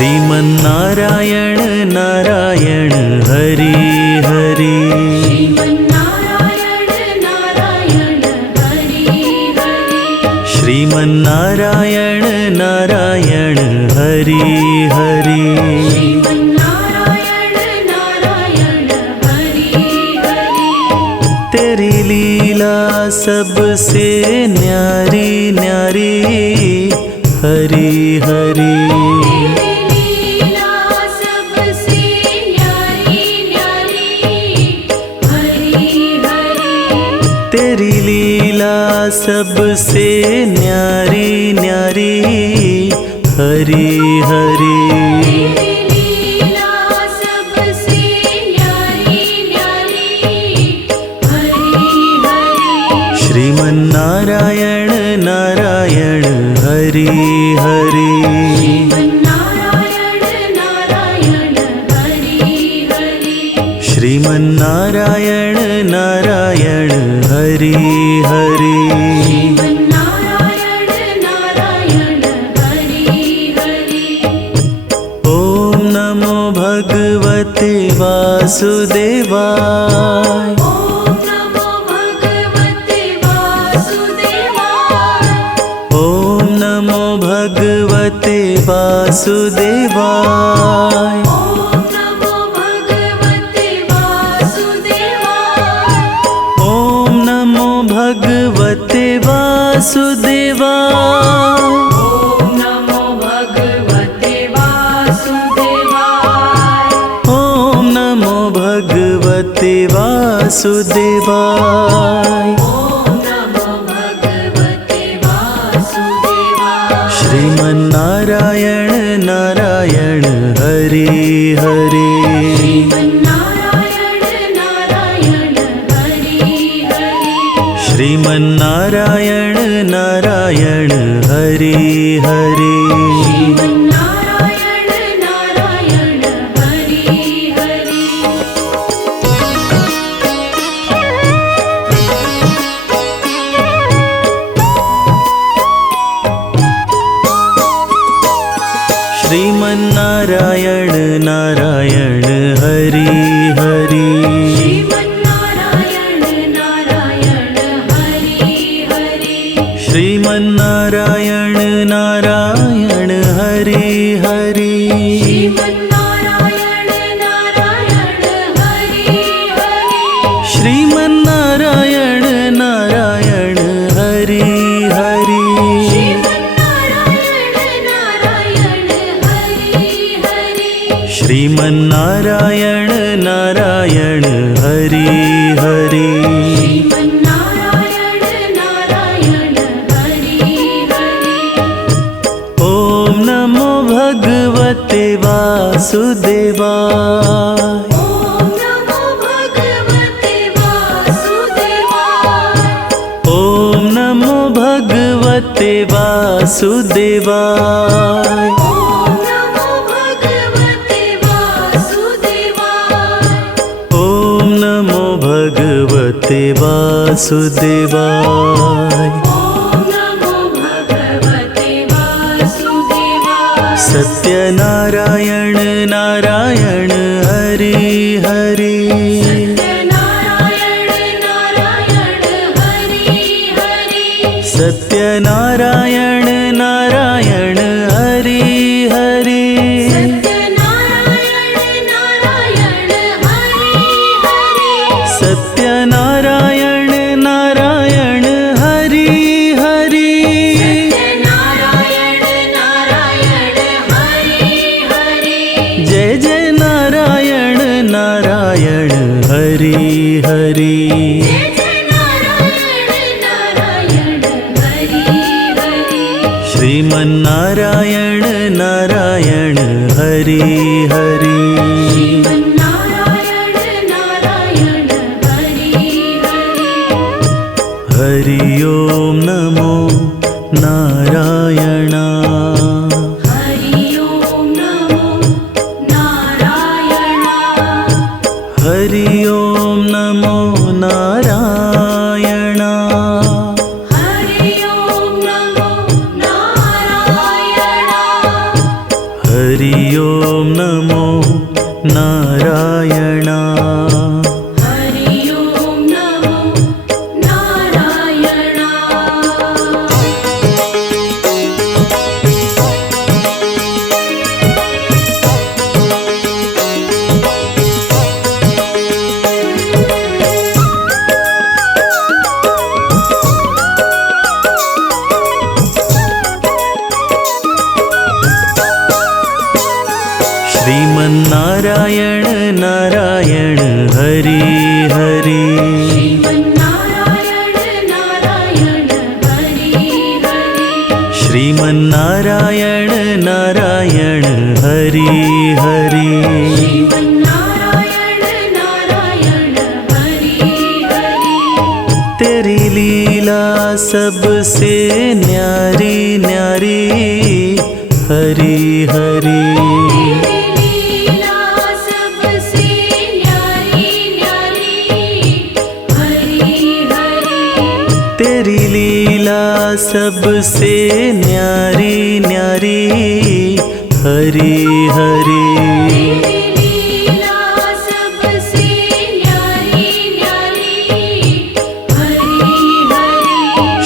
श्रीमन्नारायण नारायण हरि हरि। श्रीमन्नारायण नारायण हरि हरि। श्रीमन्नारायण नारायण हरि हरि। श्रीमन्नारायण नारायण हरि हरि। तेरी लीला सबसे न्यारी न्यारी हरि हरि। तेरी लीला सबसे न्यारी न्यारी हरि हरि। श्रीमन्नारायण नारायण हरि हरि। श्रीमन्नारायण नारायण हरि हरि। ॐ नमो भगवते वासुदेवाय। ॐ नमो भगवते वासुदेवाय। ॐ नमो भगवते वासुदेवाय। ॐ नमो भगवते वासुदेवाय। श्रीमन्नारायण नारायण हरि हरि। श्रीमन्नारायण नारायण हरि हरि। श्रीमन्नारायण नारायण हरि हरि। श्रीमन्नारायण नारायण हरि हरि। श्रीमन्नारायण नारायण हरि हरि। श्रीमन्नारायण नारायण हरि हरि। ॐ नमो भगवते वासुदेवाय। ॐ नमो भगवते वासुदेवाय। ॐ नमो भगवते वासुदेवाय। सत्यनारायण नारायण हरि हरि। सत्यनारायण नारायण हरि हरि। सत्यनारायण नारायण हरि हरि। जय जय नारायण नारायण हरि हरि। श्रीमन्नारायण नारायण हरि हरि। हरि ओम नमो नारायण। हरि ओम नमो नारायण। हरि ओम नमो नारायण। हरि ओम नमो नारायणा। हरि ओम नमो नारायणा। श्रीमन्नारायण नारायण हरि हरि। श्रीमन्नारायण नारायण हरि हरि। श्रीमन्नारायण नारायण हरि हरि। श्रीमन्नारायण नारायण हरि हरि। तेरी लीला सबसे न्यारी न्यारी हरि हरि। तेरी लीला सबसे न्यारी न्यारी हरि हरि। तेरी लीला सबसे न्यारी न्यारी हरि हरि।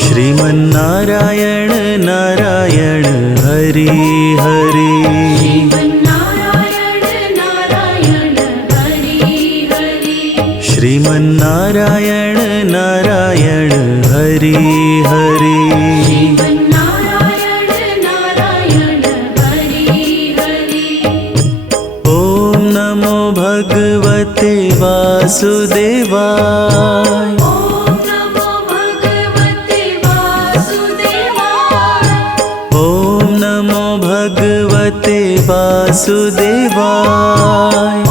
श्रीमन्नारायण नारायण हरि हरि। श्रीमन्नारायण नारायण हरि हरि। श्रीमन्नारायण नारायण हरि हरि। श्रीमन्नारायण नारायण हरि हरि। ओम नमो भगवते वासुदेवाय। ओम नमो भगवते वासुदेवाय। ओम नमो भगवते वासुदेवाय।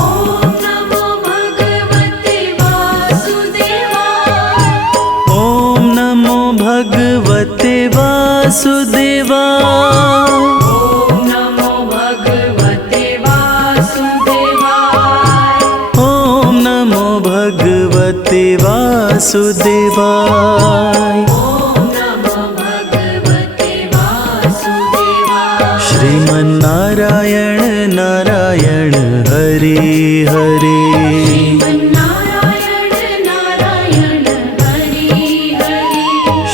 ओम नमो भगवते वासुदेवाय। ओम नमो भगवते वासुदेवाय। ओम नमो भगवते वासुदेवाय। ओम नमो भगवते वासुदेवाय। ओम नमो भगवते वासुदेवाय। श्रीमन्नारायण नारायण हरि हरि। श्रीमन्नारायण नारायण हरि हरि।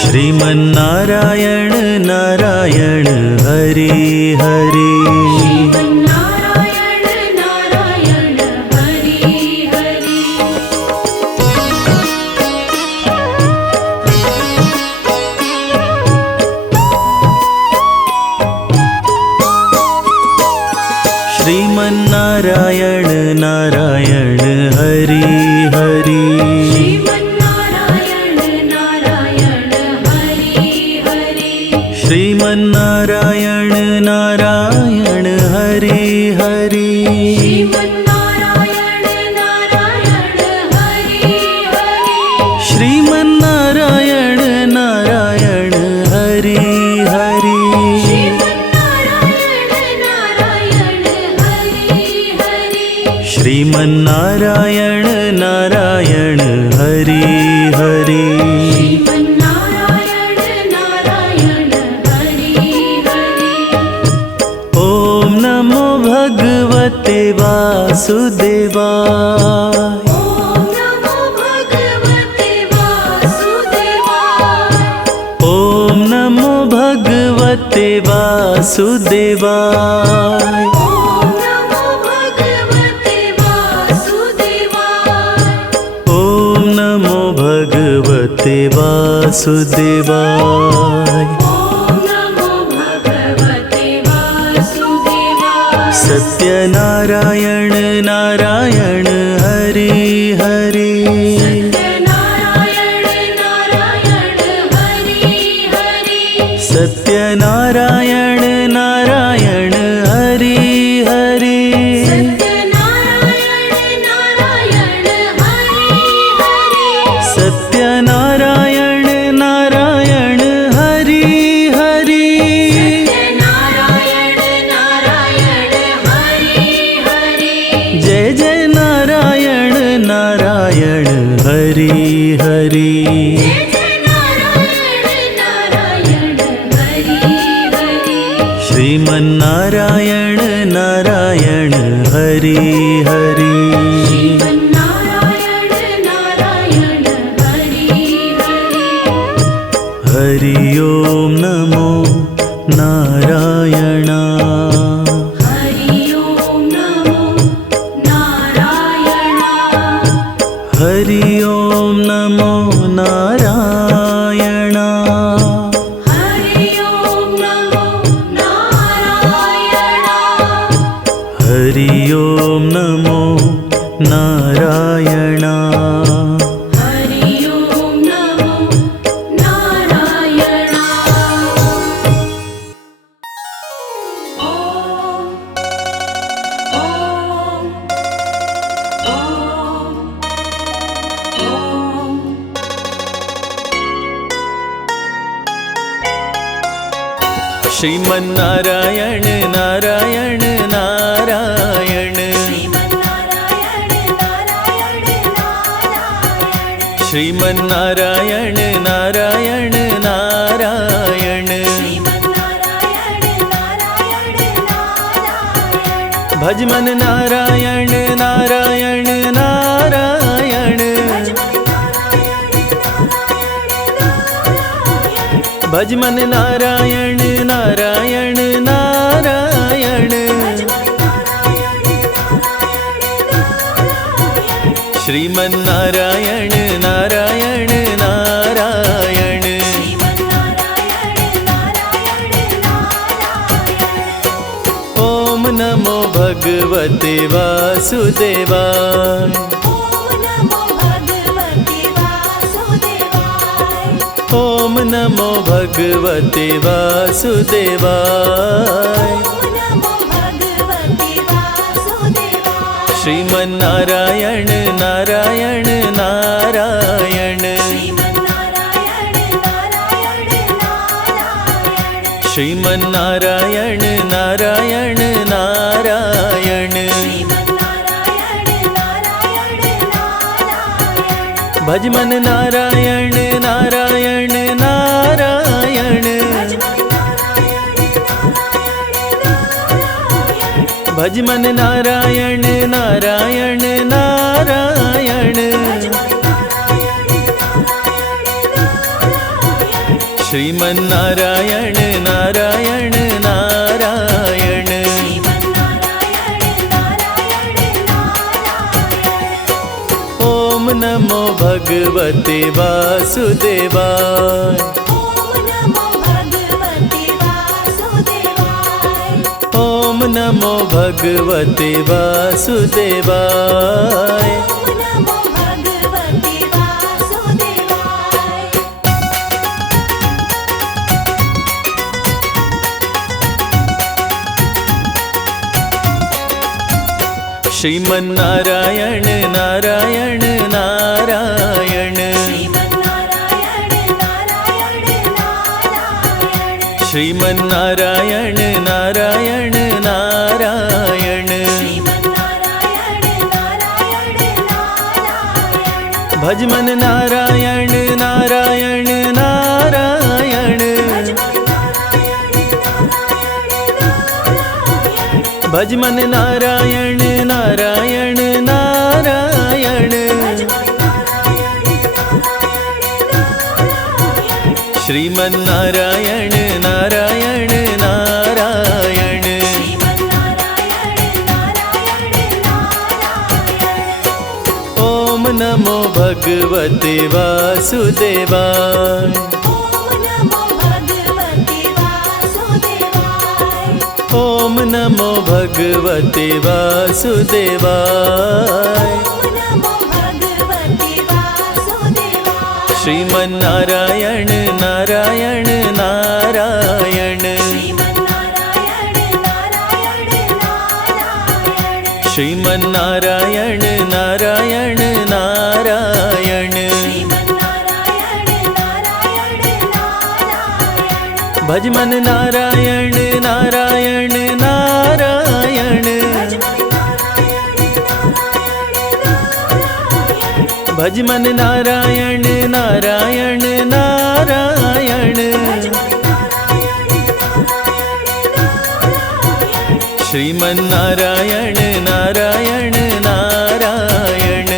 श्रीमन्नारायण नारायण हरि हरि। श्रीमन्नारायण नारायण हरि हरि। श्रीमन्नारायण नारायण हरि हरि। श्रीमन्नारायण नारायण हरि हरि। श्रीमन्नारायण नारायण हरि हरि। श्रीमन्नारायण नारायण हरि हरि। श्रीमन्नारायण नारायण हरि हरि। श्रीमन्नारायण नारायण हरि हरि। श्रीमन्नारायण नारायण हरि हरि। श्रीमन्नारायण नारायण हरि हरि। ओम नमो भगवते वासुदेवाय। ओम नमो भगवते वासुदेवाय। ओम नमो भगवते वासुदेवाय। ओम नमो भगवते वासुदेवाय। ओम नमो भगवते वासुदेवाय। ओम नमो भगवते वासुदेवाय। सत्यनारायण नारायण हरि हरि। सत्यनारायण नारायण हरि हरि। सत्यनारायण नारायण हरि हरि। सत्यनारायण नारायण हरि हरि। सत्यनारायण नारायण हरि हरि। सत्यनारायण नारायण हरि हरि। जय जय नारायण नारायण हरि हरि। जय जय नारायण नारायण हरि हरि। श्रीमन्नारायण नारायण हरि हरि श्रीमन्नारायण नारायण हरि हरि हरि ओम नमो नारायण हरि ओम नमो नारायण हरि ओम नमो नारायण हरि ओम नमो नारायण हरि ओम नमो नारायण हरि ओम नमो नारायण श्रीमन्नारायण नारायण नारायण श्रीमन्नारायण नारायण नारायण भजमन नारायण नारायण नारायण भजमन नारायण नारायण नारायण श्रीमन्नारायण नारायण नारायण ओम नमो भगवते वासुदेवाय ओम नमो भगवते वासुदेवाय श्रीमन्नारायण नारायण नारायण श्रीमन्नारायण नारायण नारायण भजमन नारायण नारायण नारायण भजमन नारायण नारायण नारायण श्रीमन्नारायण नारायण नारायण ओम नमो भगवते वासुदेवाय ओम नमो भगवते वासुदेवाय श्रीमन्नारायण नारायण नारायण श्रीमन्नारायण नारायण नारायण भजमन नारायण नारायण नारायण भजमन नारायण नारायण नारायण श्रीमन्नारायण नारायण नारायण ओम नमो भगवते वासुदेवाय ओम नमो भगवते वासुदेवाय श्रीमन्नारायण नारायण नारायण श्रीमन्नारायण नारायण नारायण भजमन नारायण नारायण नारायण भजमन नारायण नारायण नारायण श्रीमन्नारायण नारायण नारायण।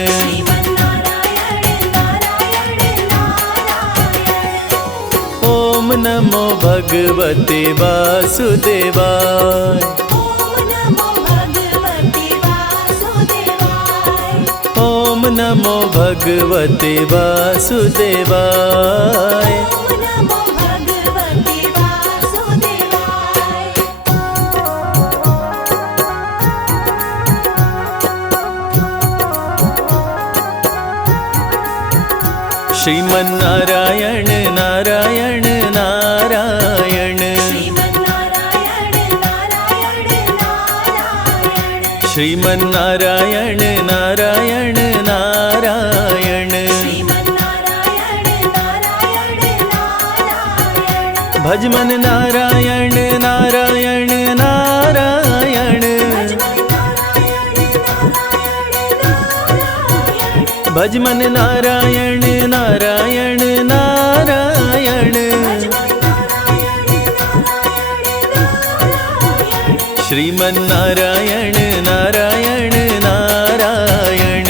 ओम नमो भगवते वासुदेवाय। ओम नमो भगवते वासुदेवाय। श्रीमन्नारायण नारायण नारायण। श्रीमन्नारायण नारायण नारायण। भज मन नारायण नारायण नारायण। भज मन नारायण नारायण नारायण। श्रीमन्नारायण नारायण नारायण।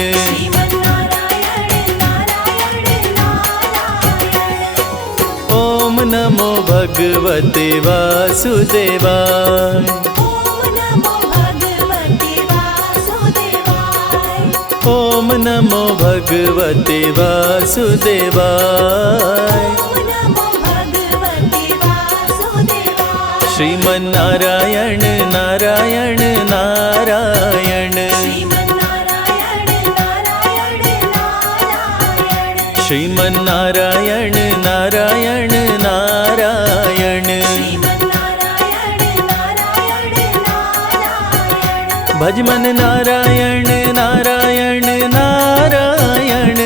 ओम नमो भगवते वासुदेवाय। ओम नमो भगवते वासुदेवाय। श्रीमन्नारायण नारायण नारायण। श्रीमन्नारायण नारायण नारायण। भज मन नारायण नारायण नारायण।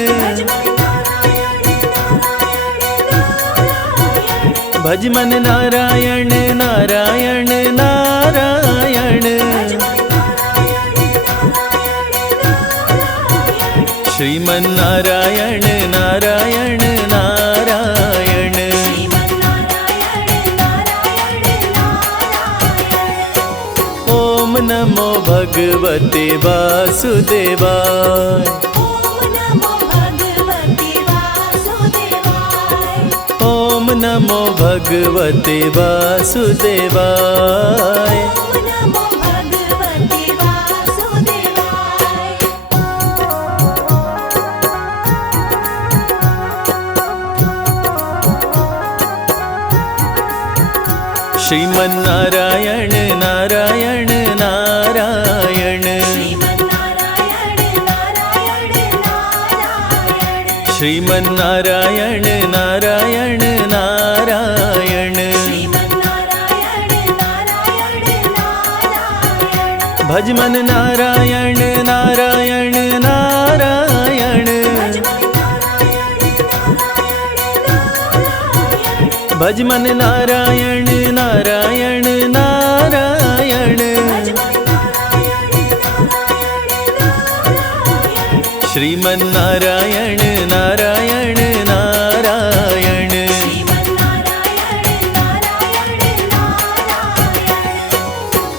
भज मन नारायण नारायण नारायण। श्रीमन्नारायण नारायण नारायण। ओम नमो भगवते वासुदेवाय। ओम नमो भगवते वासुदेवाय। श्रीमन्नारायण नारायण नारायण। श्रीमन्नारायण नारायण नारायण। भज मन नारायण नारायण नारायण। भज मन नारायण नारायण नारायण। श्रीमन्नारायण नारायण नारायण।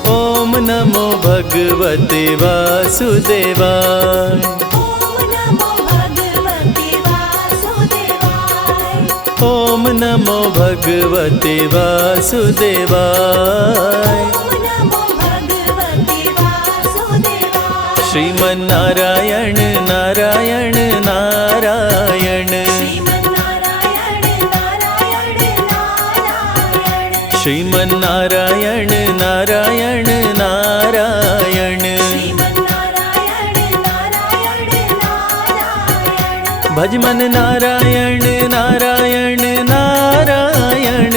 ओम नमो भगवते वासुदेवाय। ओम नमो भगवते वासुदेवाय। श्रीमन्नारायण नारायण नारायण। श्रीमन्नारायण नारायण नारायण। भज मन नारायण नारायण नारायण।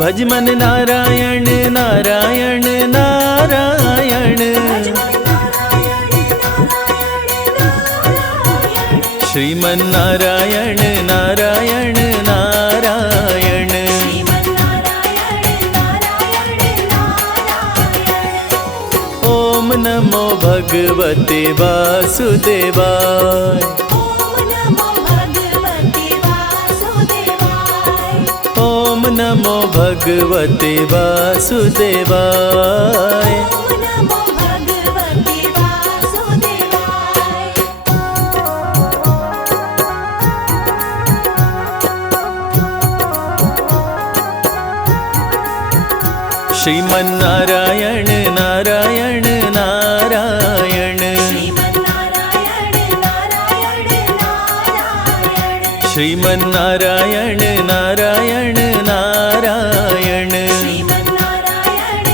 भज मन नारायण नारायण नारायण। श्रीमन्नारायण नारायण नारायण। ओम नमो भगवते वासुदेवाय। ओम नमो भगवते वासुदेवाय। नमो भगवते वासुदेवाय। श्रीमन्नारायण नारायण नारायण, श्रीमन्नारायण नारायण नारायण, श्रीमन्नारायण नारायण नारायण, श्रीमन्नारायण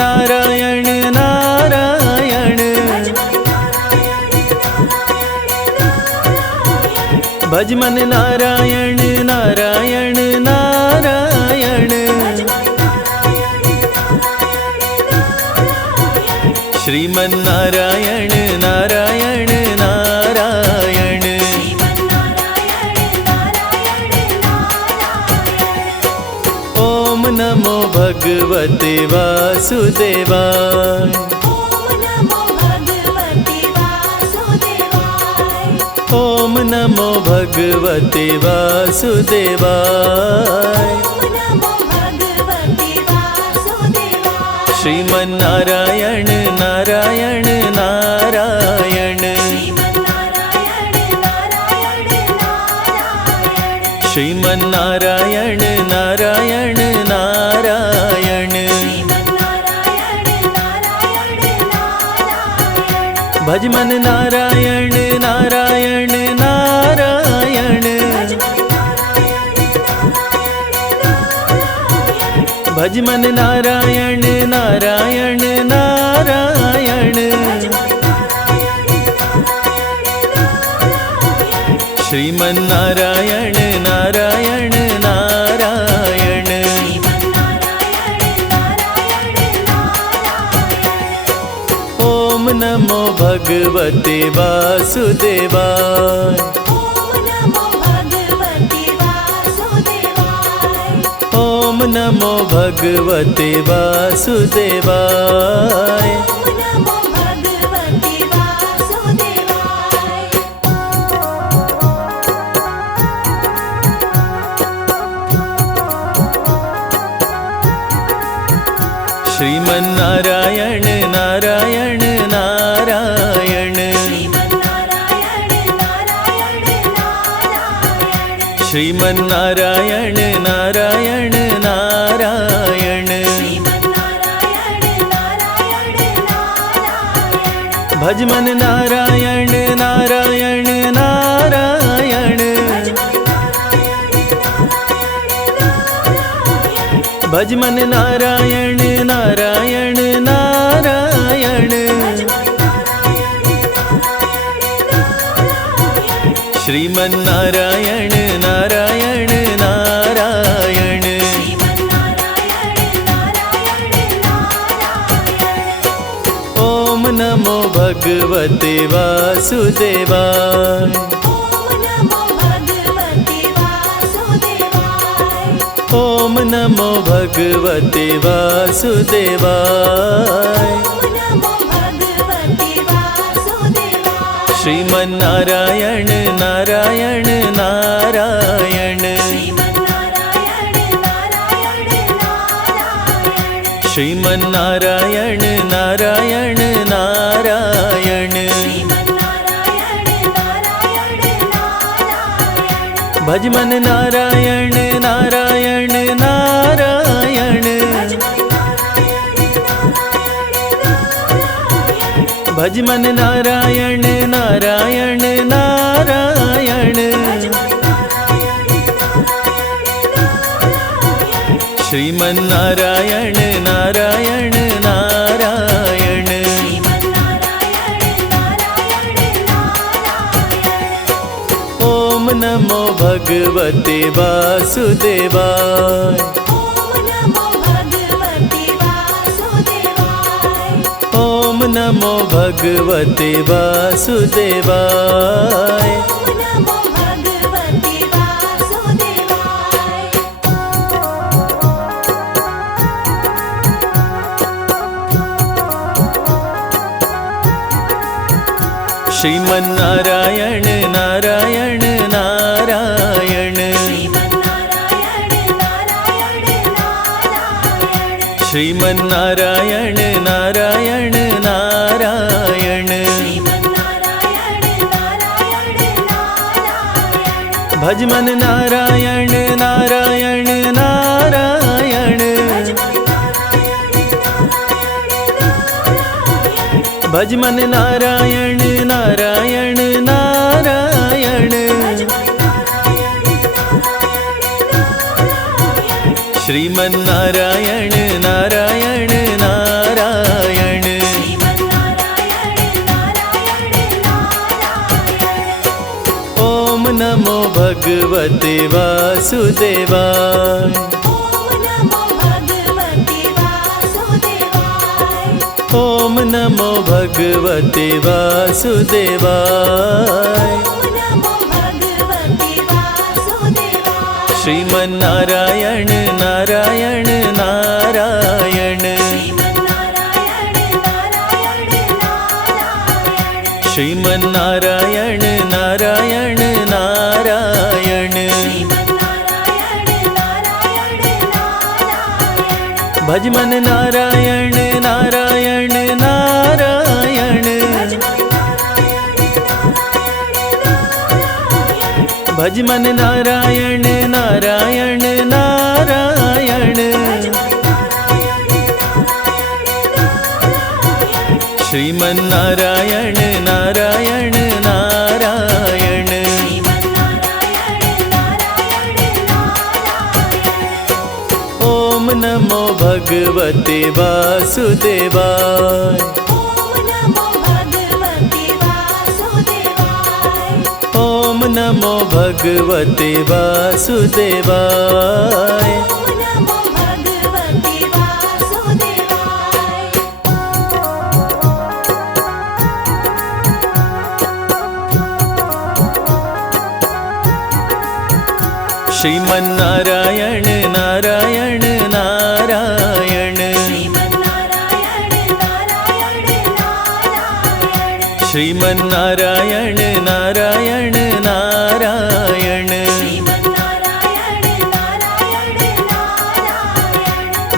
नारायण नारायण, भजमन नारायण नारायण नारायण, भजमन नारायण नारायण नारायण, श्रीमन्नारायण नारायण नारायण। ओम नमो भगवते वासुदेवाय। ओम नमो भगवते वासुदेवाय। श्रीमन्नारायण नारायण नारायण, श्रीमन्नारायण नारायण नारायण, भजमन नारायण नारायण नारायण, भजमन नारायण नारायण नारायण, श्रीमन्नारायण नारायण नारायण। ओम नमो भगवते वासुदेवाय। ओम नमो भगवते वासुदेवाय। श्रीमन्नारायण नारायण नारायण, श्रीमन्नारायण नारायण नारायण, भजमन नारायण नारायण नारायण, भजमन नारायण नारायण नारायण, श्रीमन्नारायण नारायण नारायण। ओम नमो भगवते वासुदेवाय। ओम नमो भगवते वासुदेवाय। श्रीमन्नारायण नारायण नारायण, श्रीमन्नारायण नारायण नारायण, भजमन नारायण नारायण नारायण, भजमन नारायण नारायण नारायण, श्रीमन्नारायण नारायण नारायण। ओम नमो भगवते वासुदेवाय। ओम नमो भगवते वासुदेवाय। श्रीमन्नारायण नारायण भज मन नारायण नारायण नारायण भज मन नारायण नारायण नारायण श्रीमन नारायण नारायण नारायण ओम नमो भगवते वासुदेवाय ओम नमो भगवते वासुदेवाय श्रीमन नारायण नारायण नारायण श्रीमन नारायण नारायण नारायण भज मन नारायण नारायण नारायण भज मन नारायण नारायण नारायण श्रीमन नारायण नारायण नारायण ओम नमो भगवते वासुदेवाय ओम नमो भगवते वासुदेवाय श्रीमन नारायण नारायण नारायण श्रीमन नारायण नारायण नारायण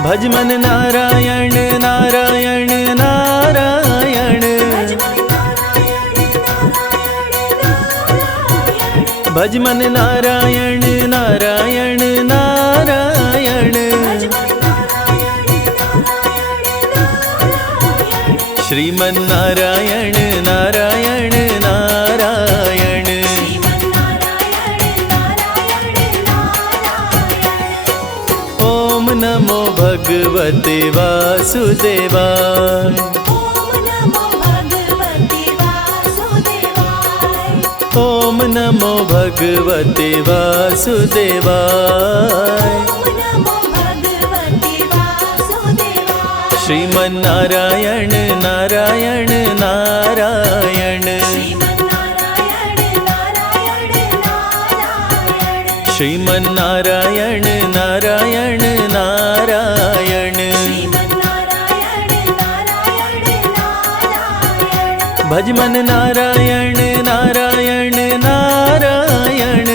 भज मन नारायण नारायण नारायण भज मन नारायण नारायण नारायण श्रीमन नारायण नारायण नारायण ओम नमो भगवते वासुदेवाय ओम नमो भगवते वासुदेवाय श्रीमन नारायण नारायण नारायण श्रीमन नारायण नारायण नारायण भज मन नारायण नारायण नारायण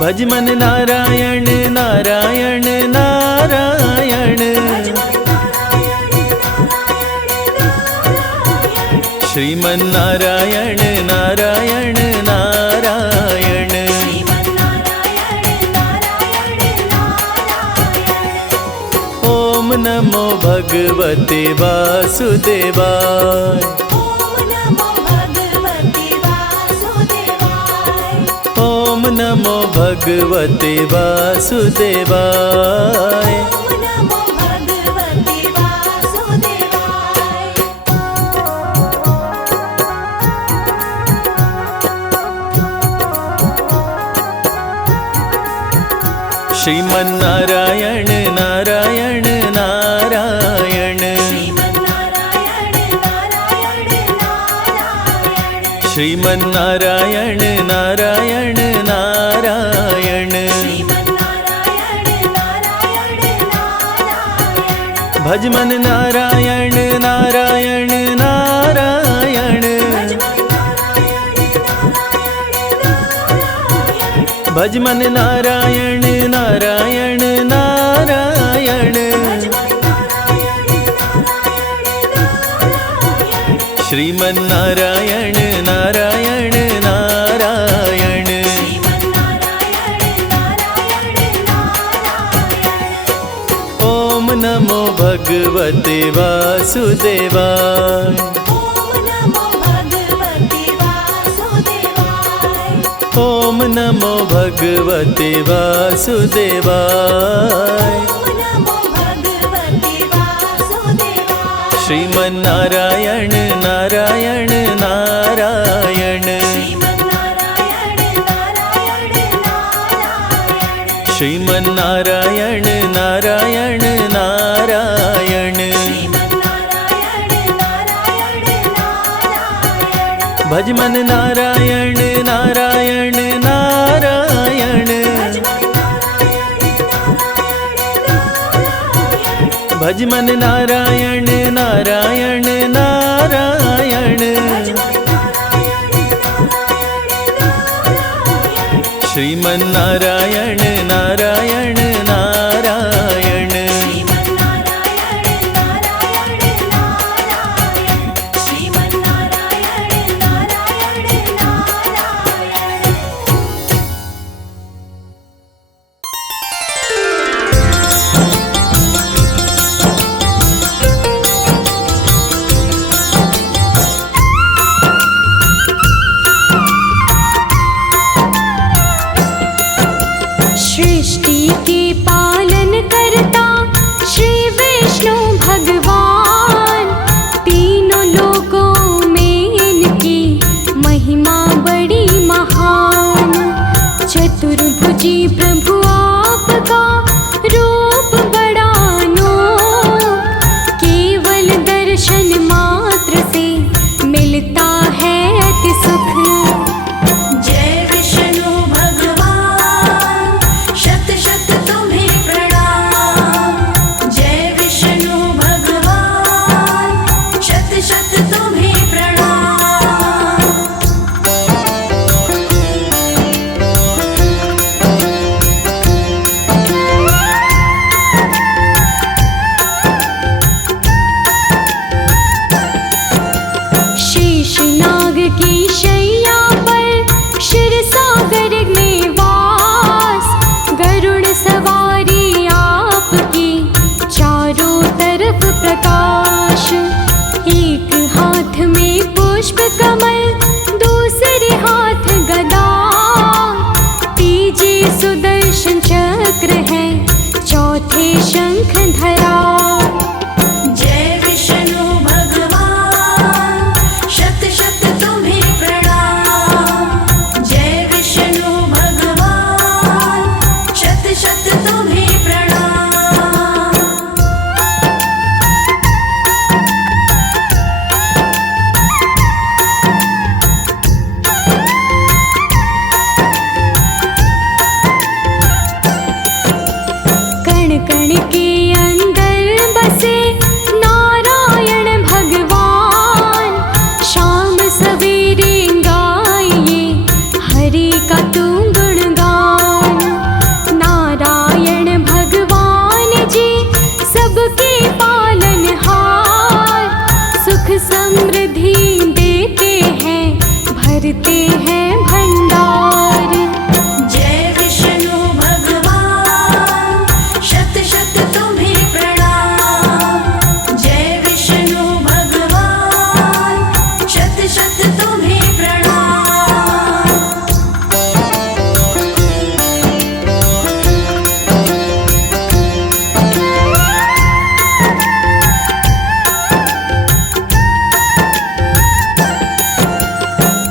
भज मन नारायण नारायण नारायण श्रीमन नारायण नारायण नारायण ओम नमो भगवते वासुदेवाय ओम नमो भगवते वासुदेवाय श्रीमन नारायण नारायण नारायण श्रीमन नारायण नारायण नारायण भज मन नारायण नारायण नारायण भज मन नारायण नारायण नारायण श्रीमन्नारायण नारायण नारायण। श्रीमन्नारायण नारायण नारायण। ओम नमो भगवते वासुदेवाय। ओम नमो भगवते वासुदेवाय। ओम नमो भगवते वासुदेवाय। ओम नमो भगवते वासुदेवाय। श्रीमन्नारायण नारायण नारायण। श्रीमन्नारायण नारायण नारायण। श्रीमन्नारायण नारायण नारायण। श्रीमन्नारायण नारायण नारायण। भजमन नारायण नारायण नारायण। भजमन नारायण नारायण नारायण। श्रीमन्नारायण नारायण नारायण। श्रीमन्नारायण नारायण नारायण। श्रीमन्नारायण नारायण नारायण। सृष्टि के पालन करता श्री विष्णु भगवान, तीनों लोकों में इनकी महिमा बड़ी महान। चतुर्भुजी प्रभु आपका रूप बड़ा अनूप, केवल दर्शन मात्र से मिलता है अति सुख। जय विष्णु भगवान, शत शत तुम्हें प्रणाम। जय विष्णु भगवान, शत शत तुम्हें प्रणाम। शेषनाग की शैया पर क्षीरसागर में वास, गरुड़ सवारी आपकी चारों तरफ प्रकाश। एक हाथ में पुष्प कमल, दूसरे हाथ गदा, तीजे सुदर्शन चक्र है, चौथे शंख धरा। जय विष्णु भगवान, शत शत तुम्हें प्रणाम। जय विष्णु भगवान, शत शत तुम्हें प्रणाम। कण कण के अंदर बसे नारायण भगवान, शाम सवेरे गाइए हरि का तुम गुणगान। नारायण भगवान जी सबके पालनहार, सुख समृद्धि देते हैं, भरते हैं भंडार। जय विष्णु भगवान, शत शत तुम्हें प्रणाम। जय विष्णु भगवान, शत शत तुम्हें प्रणाम।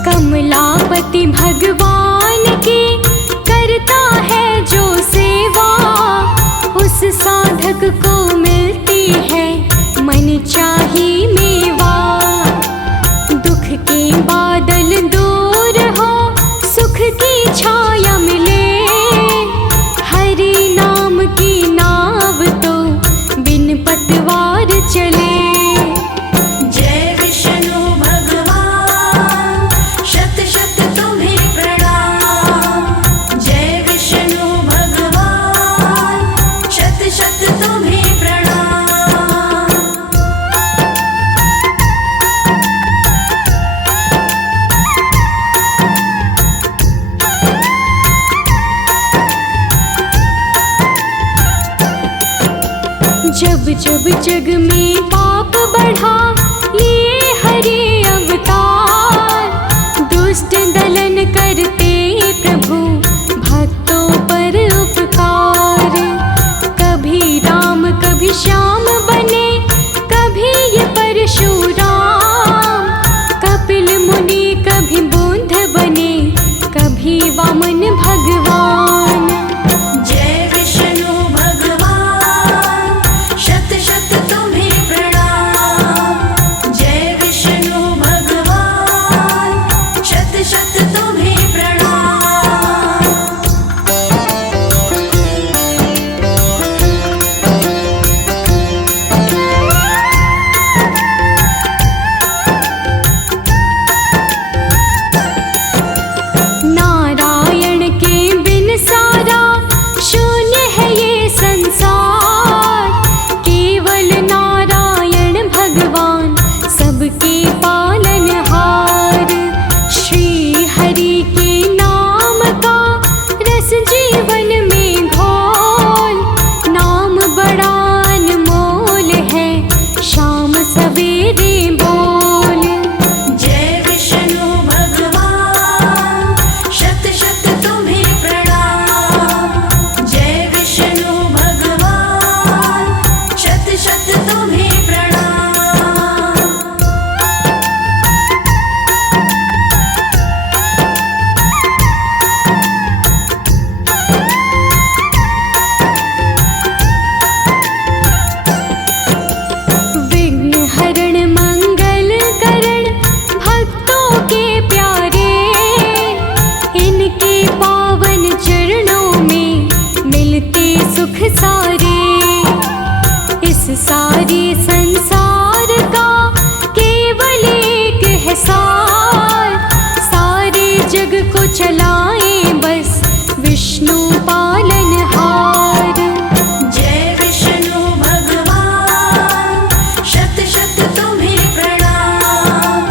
कमला जब जग में पाप बढ़ा लिए हरि अवतार। दुष्ट दलन करते प्रभु भक्तों पर उपकार। कभी राम कभी श्याम बने, कभी ये परशुराम। कपिल मुनि कभी बुद्ध बने, कभी वामन भगवान। जय विष्णु भगवान, शत शत तुम्हें प्रणाम। जय विष्णु भगवान, शत शत तुम्हें प्रणाम। नारायण के बिन सारा शून्य है ये संसार। केवल नारायण भगवान सबके पालनहार। श्री हरि के नाम का रस जीवन में घोल। नाम बड़ा अनमोल है, शाम सवेरे बोल। जय विष्णु भगवान, शत शत तुम्हें प्रणाम। जय विष्णु भगवान, शत शत तुम्हें प्रणाम। विघ्न हरण मंगल करण भक्तों के प्यारे। इनके पावन चरणों में मिलते सुख सारे। इस सारे संसार का केवल एक है सार। सारे जग को चलाए बस विष्णु पालनहार। जय विष्णु भगवान, शत शत तुम्हें प्रणाम।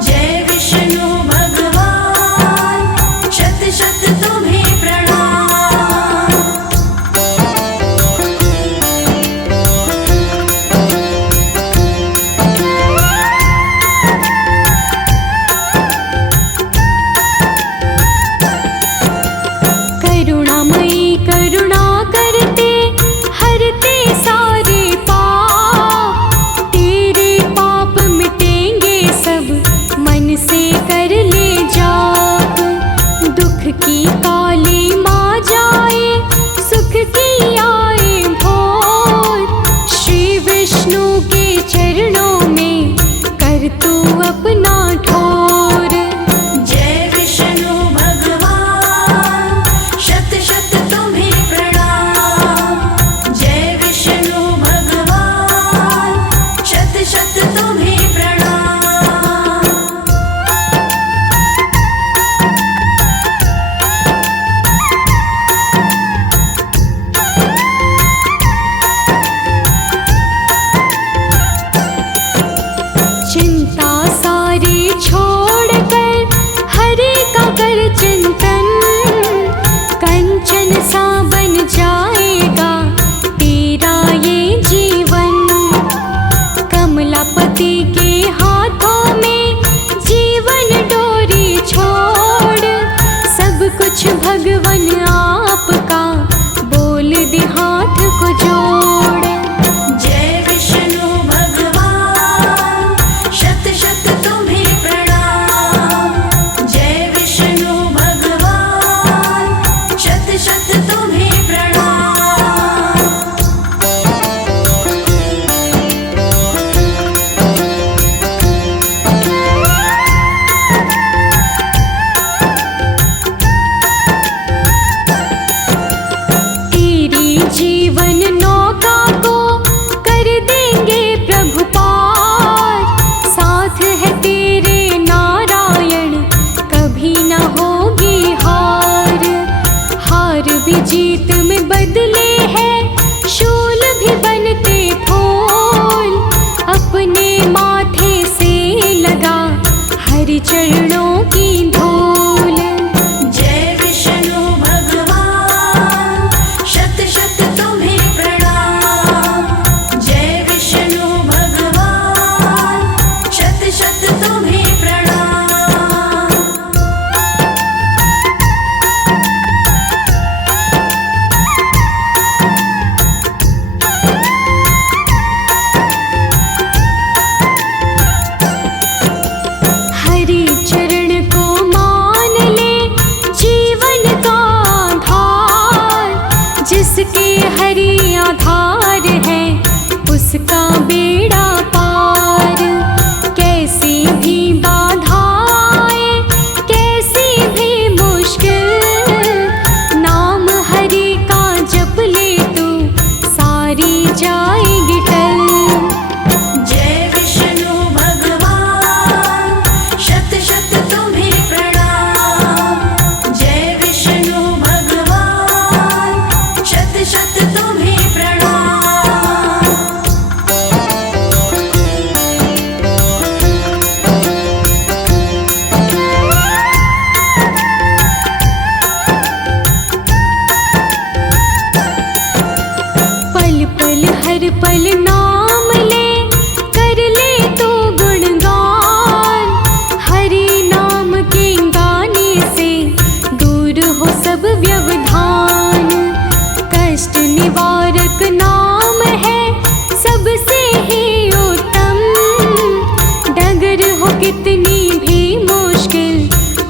जय विष्णु भगवान, शत शत तुम्हें प्रणाम। करुणामयी करुणा करते हरते सारे पाप। तेरे पाप मिटेंगे सब, मन से कर ले जाप। दुख की काली माँ जाए, सुख की आए भोर। श्री विष्णु के चरणों में कर तू अपना ठोर। जय विष्णु भगवान, शत शत तुम्हें प्रणाम। जय विष्णु भगवान, शत शत तुम्हें प्रणाम। चिंता सारी छोड़कर हरि का कर चिंतन। कंचन सा बन जाएगा तेरा ये जीवन। कमलापति के हाथों में जीवन डोरी छोड़। सब कुछ भगवन आपका, बोल दे हाथ को जोड़। जय विष्णु भगवान, शत शत तुम्हें प्रणाम। जय विष्णु भगवान, शत शत तुम्हें प्रणाम। तेरी जीवन नौका को कर देंगे प्रभु पार। साथ है तेरे नारायण, कभी न होगी हार। हार भी जीत में बदले है, शूल भी बनते फूल। अपने माथे से लगा हरि चरणों की धूल। जय विष्णु भगवान, शत शत तुम्हें प्रणाम। जय विष्णु कितनी भी मुश्किल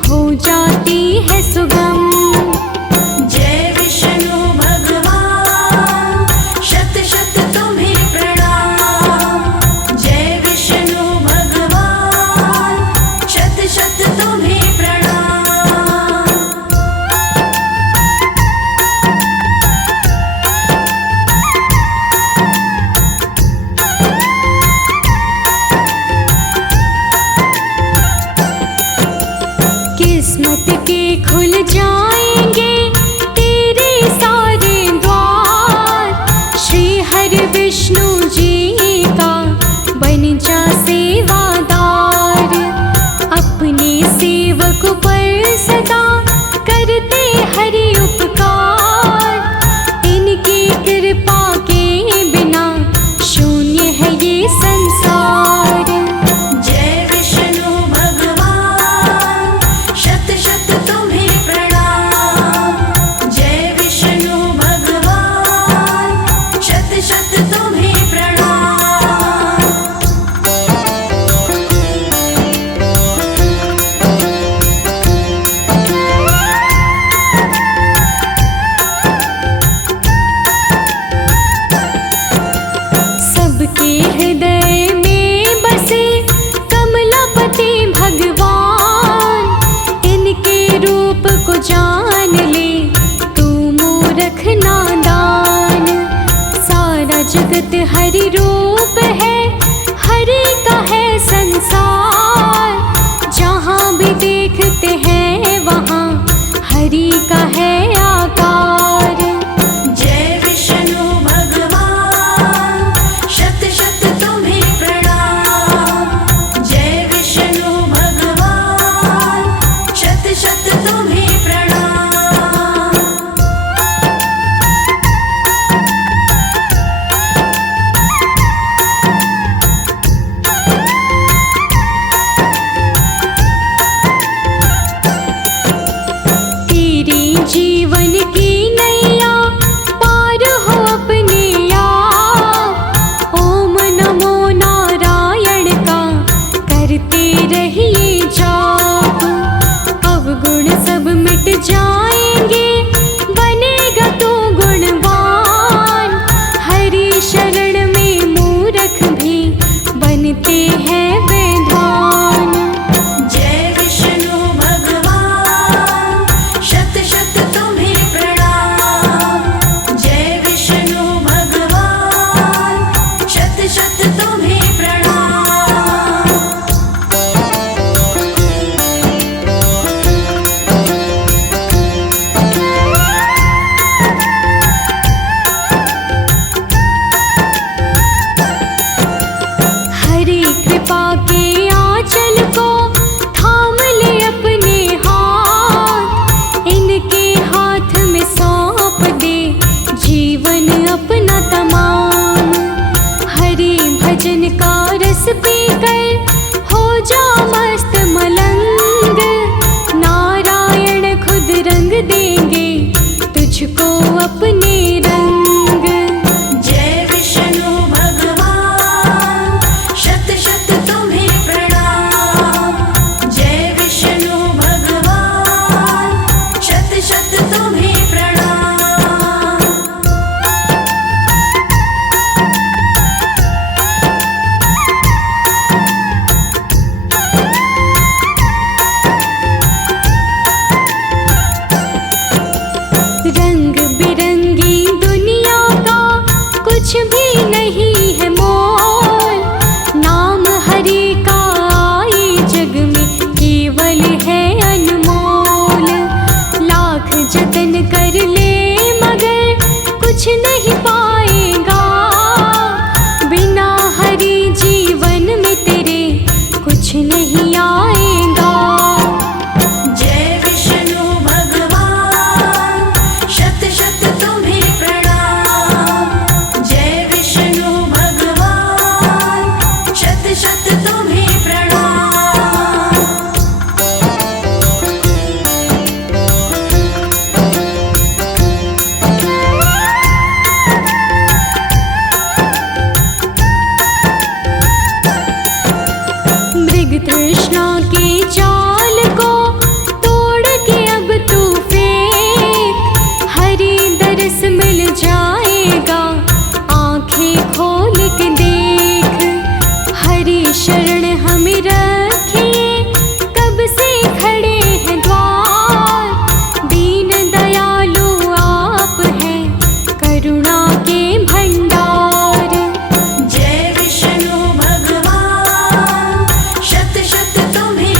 हो जाती है सुगम। जय विष्णु भगवान, शत शत तुम्हें प्रणाम। जय विष्णु भगवान, शत शत तुम्हें प्रणाम। किस्मत के खुल जाएंगे तेरे सारे द्वार। श्री हरि विष्णु जी का बन जा सेवादार। अपने सेवक पर सदा करते हरि उपकार। इनकी कृपा के बिना शून्य है ये संसार। जय विष्णु भगवान, शत शत तुम्हें प्रणाम। जय विष्णु भगवान, शत शत तुम्हें प्रणाम। सबके हृदय में बसे कमलापति भगवान। इनके रूप को जान ले तू मूर्ख नादान। सारा जगत हरि रूप है, हरि का है संसार। जहाँ भी देखते हैं वहाँ हरि का है आकार। जय विष्णु भगवान, शत शत तुम्हें प्रणाम। जय विष्णु भगवान, शत शत तुम्हें प्रणाम। तेरी जीवन की नैया पार हो अपने आप। ओम नमो नारायण का करते रहिए जाप। अवगुण सब मिट जाएंगे, बनेगा तू गुणवान। हरि शरण में मूर्ख भी बनते हैं विद्वान। जय विष्णु भगवान, शत शत तुम्हें प्रणाम। जय विष्णु भगवान, शत शत तुम्हें प्रणाम। हरि कृपा के आंचल को थाम ले अपने हाथ। इनके हाथ में सौंप दे जीवन अपना तमाम। हरि भजन का रस पीकर हो जा मस्त मलंग। नारायण खुद रंग देंगे तुझको अपने रंग। जय विष्णु भगवान, शत शत तुम्हें प्रणाम। जय विष्णु भगवान, शत शत तुम्हें प्रणाम। रंग बिरंगी दुनिया का कुछ भी नहीं है मोल। नाम हरि का आए जग में केवल है अनमोल। लाख जतन कर ले मगर कुछ नहीं पाएगा। बिना हरि जीवन में तेरे कुछ नहीं आएगा। जय विष्णु भगवान, शत शत तुम्हें प्रणाम। जय विष्णु भगवान, शत शत तुम्हें प्रणाम। मृग तृष्णा के जाल को तोड़ के अब तू फेंक, हरि दरस मिल जाएगा, आंखें खोल के देख। हरि शरण हमें रखिए, कब से खड़े हैं द्वार, दीन दयालु आप हैं, करुणा के भंडार। जय विष्णु भगवान, शत शत तुम्हें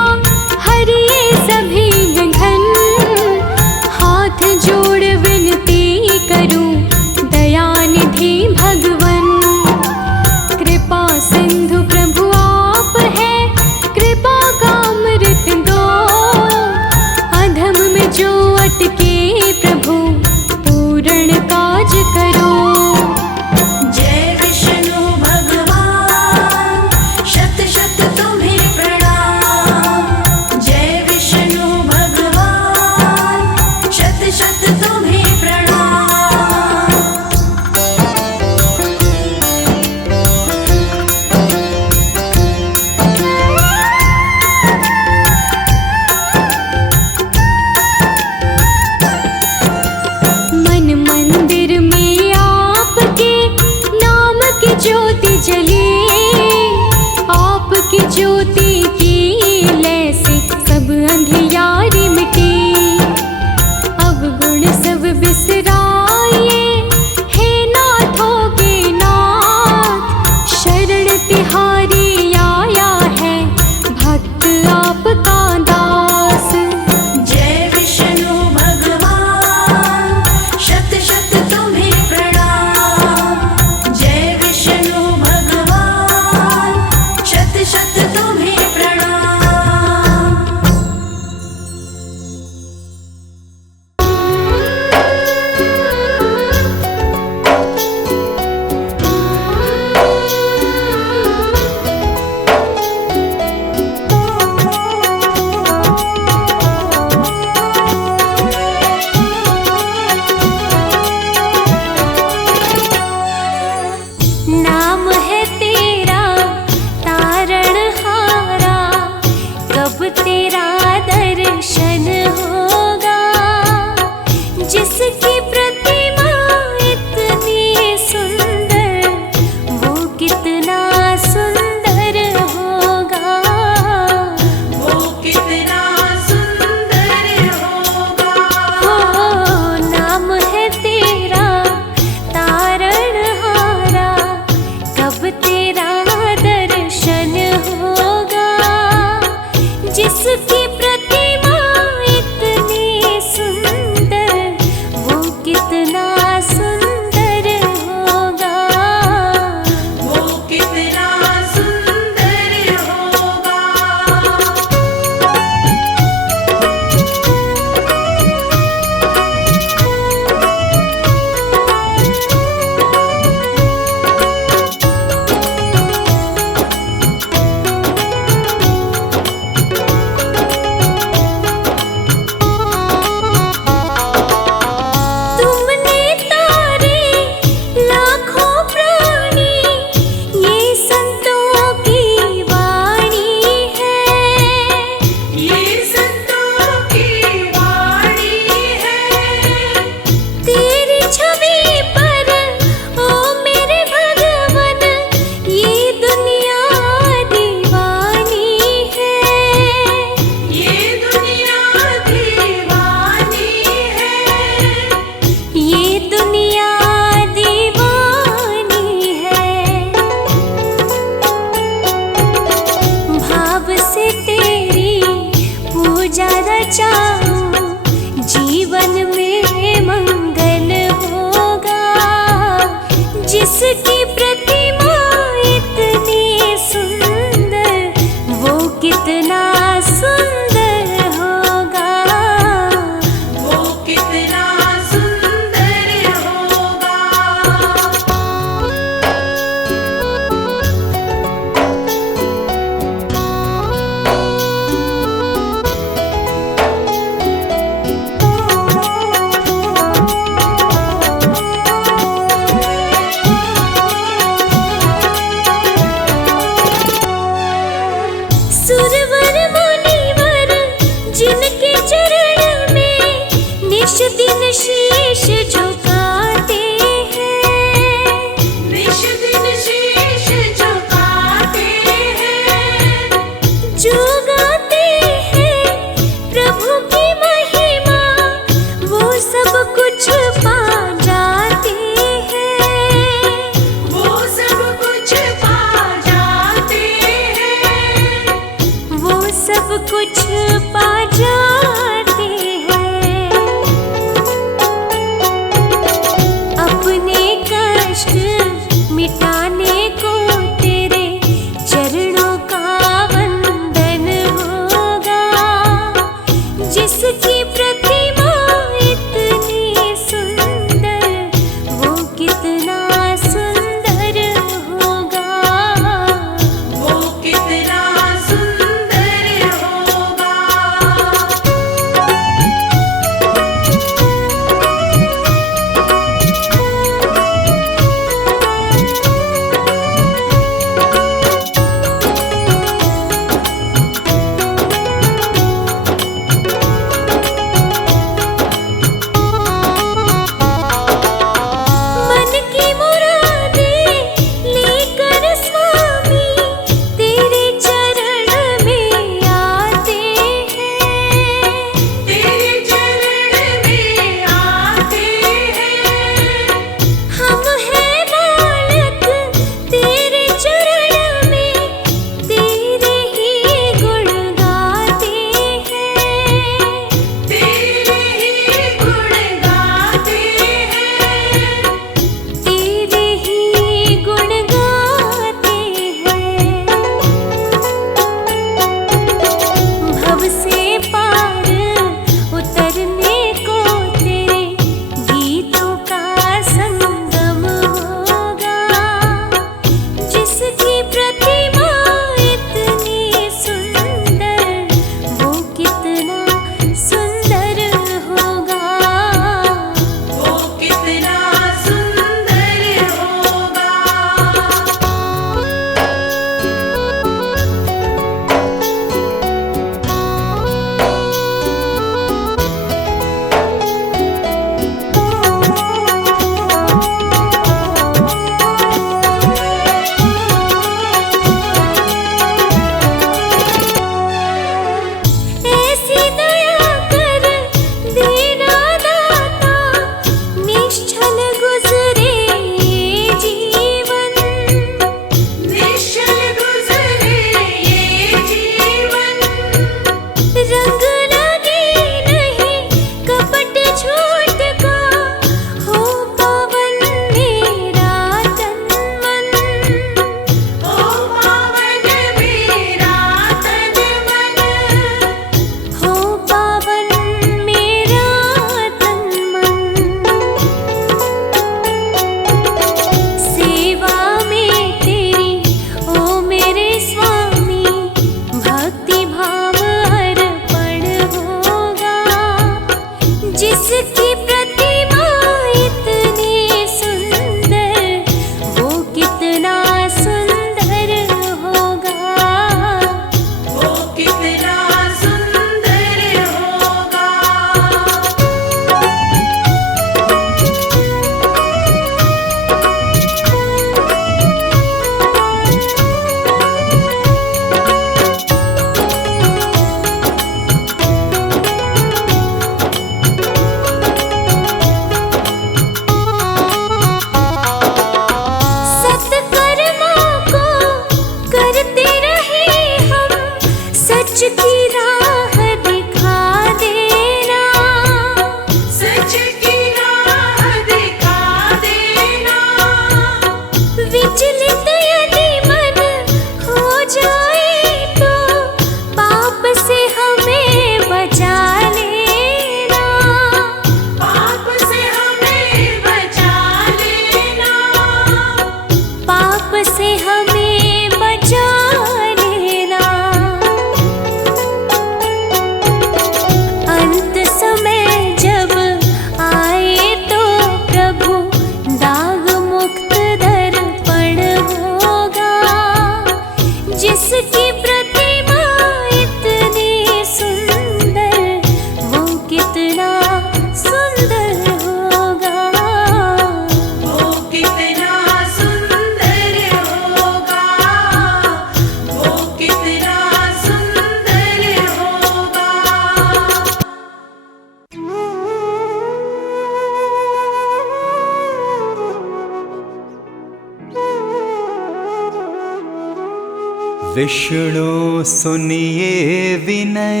विष्णु सुनिए विनय,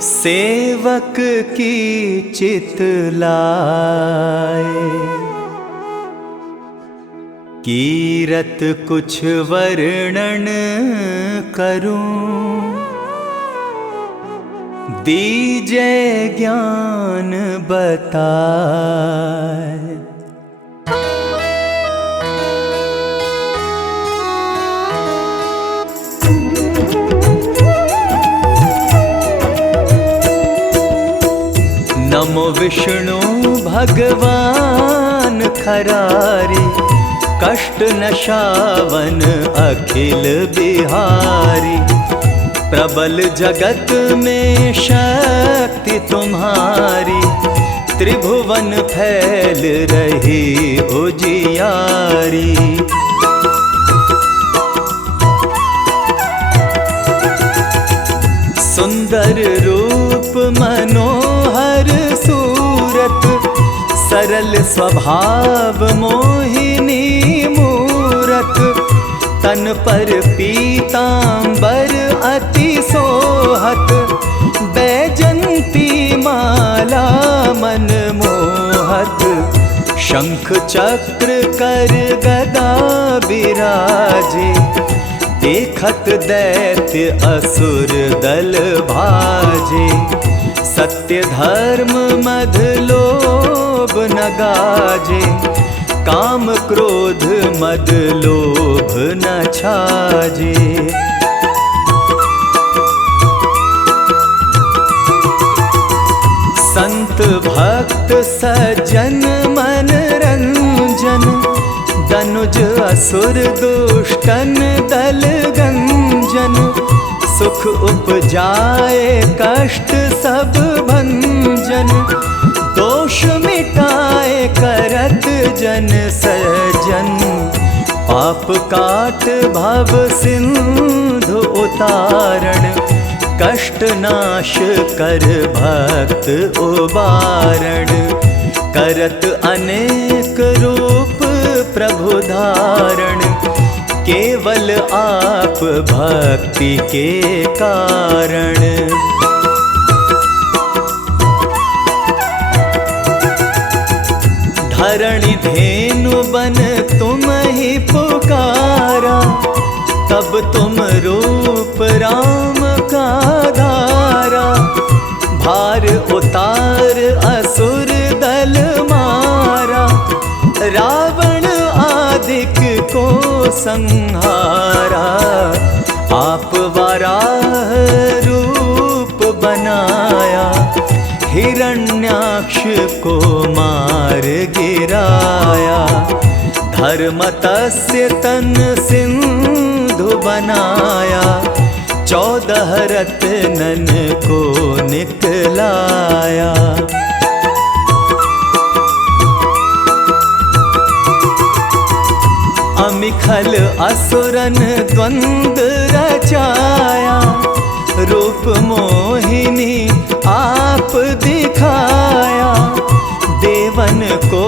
सेवक की चित लाए। कीरत कुछ वर्णन करूं, दीजे ज्ञान बताए। नमो विष्णु भगवान खरारे, कष्ट नशावन अखिल बिहारी। प्रबल जगत में शक्ति तुम्हारी, त्रिभुवन फैल रही उजियारी। सुंदर रूप मनोहर सूरत, सरल स्वभाव मोहिनी मूरत। तन पर पीतांबर अति सोहत, बैजंती माला मन मोहत। शंख चक्र कर गदा बिराजे, देखत दैत्य असुर दल भाजे। सत्य धर्म मध लोभ न गाजे, काम क्रोध मद लोभ न छाजे। संत भक्त सज्जन मन रंजन, दनुज असुर दुष्टन दल गंजन। सुख उपजाए कष्ट सब भंजन, दोष मिटाए करत जन सज्जन। पाप काट भव सिंधु उतारण, कष्ट नाश कर भक्त उबारण। करत अनेक रूप प्रभु धारण, केवल आप भक्ति के कारण। धरणि धेनु बन तुम ही पुकारा, तब तुम रूप राम का धारा। भार उतार असुर दल मारा, रावण आदिक को संहारा। आप वराह रूप बनाया, हिरण्याक्ष को मार गिराया। धर्मतस्य तन सिंधु बनाया, 14 रत्नन को निकलाया। अमिखल असुरन द्वंद रचाया, रूप मोहिनी आप दिखाया। देवन को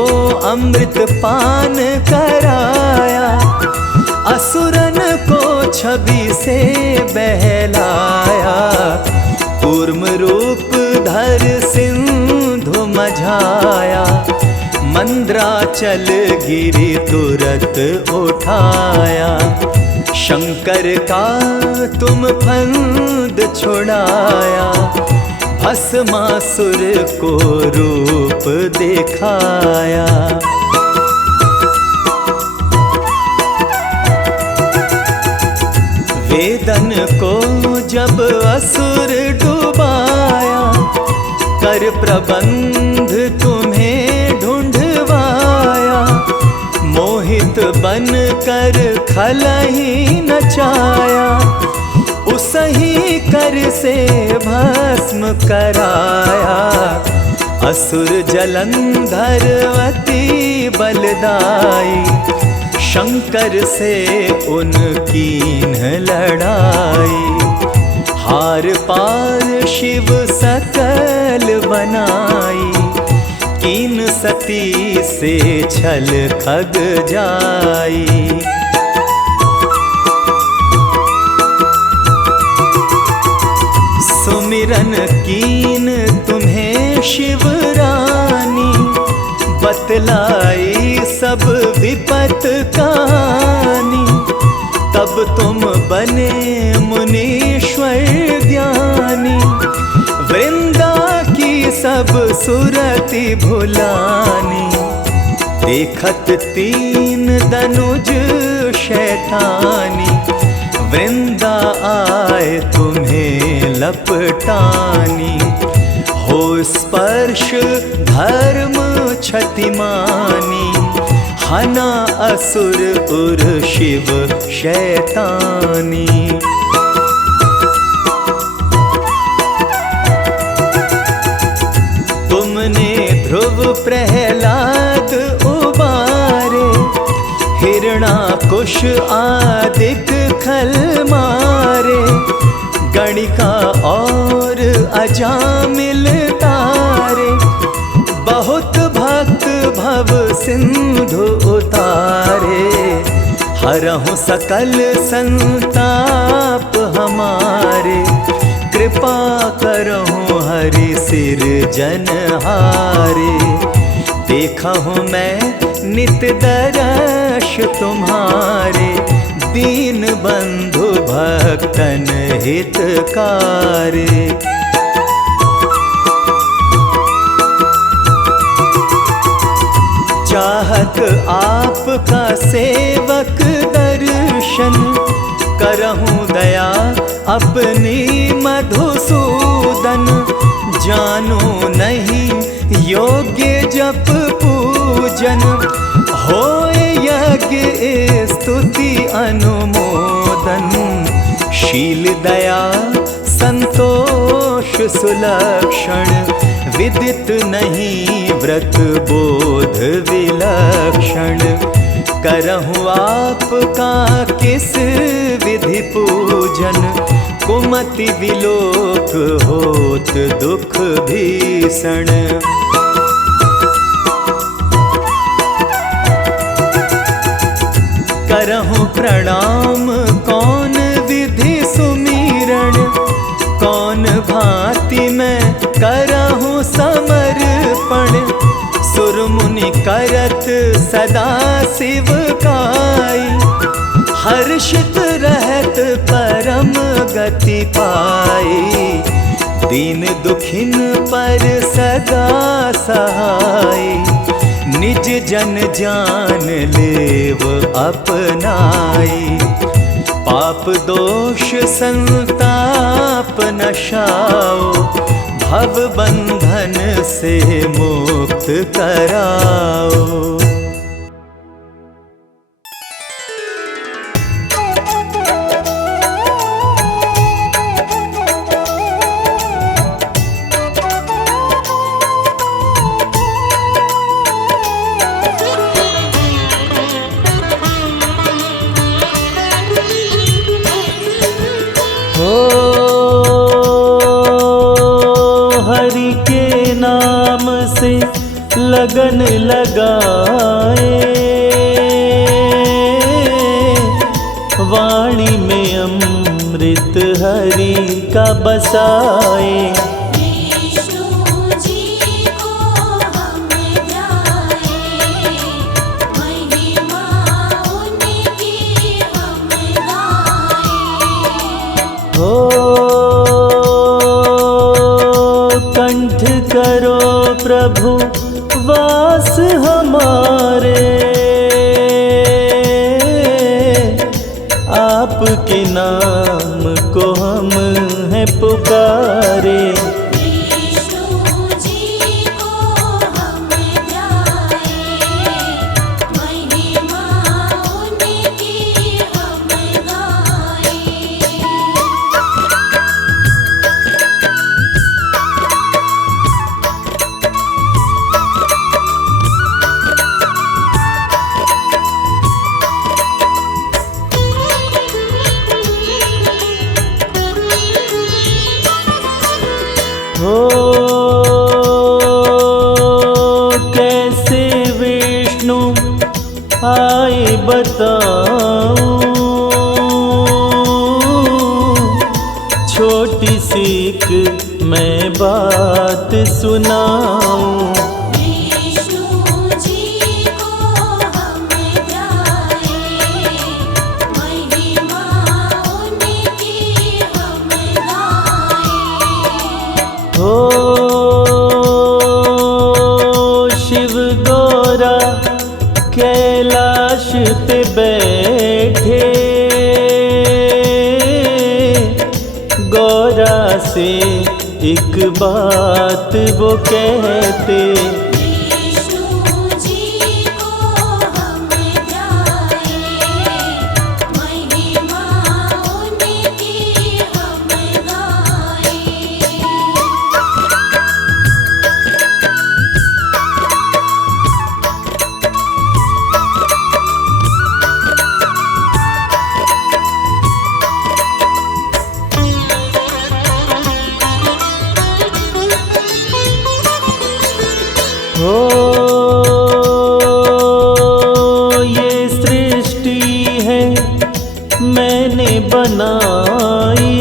अमृत पान कराया, असुरन को छवि से बहलाया। कूर्म रूप धर सिंधु मझाया, मंद्राचल गिरि तुरत उठाया। शंकर का तुम फंद छुड़ाया, भस्मासुर को रूप दिखाया। वेदन को जब असुर डुबाया, कर प्रबंध तुम्हें ढूंढवाया। मोहित बन कर खलहि नचाया, उसही कर से भस्म कराया। असुर जलंधर अति बलदाई, शंकर से उनकी लड़ाई। हार पार शिव सकल बनाई, कीन सती से छल खग जाई। पूरन कीन तुम्हें शिवरानी, बतलाई सब विपत कहानी। तब तुम बने मुनीश्वर ज्ञानी, वृंदा की सब सुरति भुलानी। देखत तीन दनुज शैतानी, वृंदा आए तुम्हें लपटानी। हो स्पर्श धर्म क्षतिमानी, हना असुर उर शिव शैतानी। तुमने ध्रुव प्रहलाद उबारे, हिरणाकुश आदिक खल मारे। गणिका और अजामिल तारे, बहुत भक्त भव सिंधु उतारे। हरहु सकल संताप हमारे, कृपा करहु हरि सिर जनहारे। देखा हूँ मैं नित दर्श तुम्हारे, दीन बंधु भक्तन हितकारे। चाहत आपका सेवक दर्शन, करहूँ दया अपनी मधुसूदन। जानू नहीं योग्य जप पूजन, होए यज्ञ स्तुति अनुमोदन। शील दया संतोष सुलक्षण, विदित नहीं व्रत बोध विलक्षण। करहूँ आपका किस विधि पूजन, कुमति विलोक होत दुख भीषण। करहूँ प्रणाम कौन विधि सुमीरण, कौन भांति मैं करहूँ समर्पण। सुर मुनि करत सदा शिव काई, हर्षित रहत परम गति पाई। दीन दुखिन पर सदा सहाय, निज जन जान लेव अपनाई। पाप दोष संताप नशाओ, भव बंधन से मुक्त कराओ। हरि के नाम से लगन लगाए, वाणी में अमृत हरि का बसाए। विष्णु जी को हम गाए, महिमा उनकी हम गाए। हो कंठ करो प्रभु वास हमारे, आपके नाम को हम हैं पुकारे। विष्णु जी को हम गाए, महिमा उनकी हम गाए। हो कैसे विष्णु आए बताऊं, छोटी सीख बात सुनाऊं। विष्णु जी को हम गाए, महिमा उनकी हम गाए। हो शिव गौरा कैलाश पे बैठे, गौरा से एक बात वो कहते। विष्णु जी को हम गाए, महिमा उनकी हम गाए। हो ये सृष्टि है मैंने बनाई,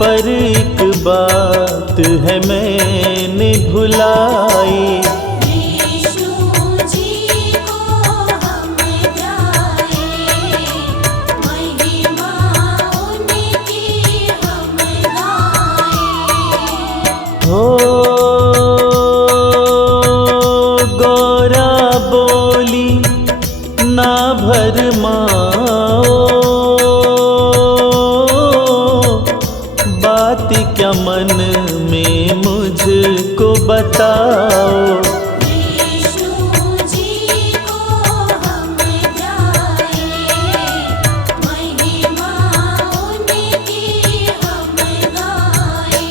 पर एक बात है मैंने भुलाई। विष्णु जी को हम गाए, महिमा उनकी हम गाए। हो गौरा बोली ना भरमाओ, बात क्या मन में मुझको बताओ। विष्णु जी को हम गाए, महिमा उनकी हम गाए।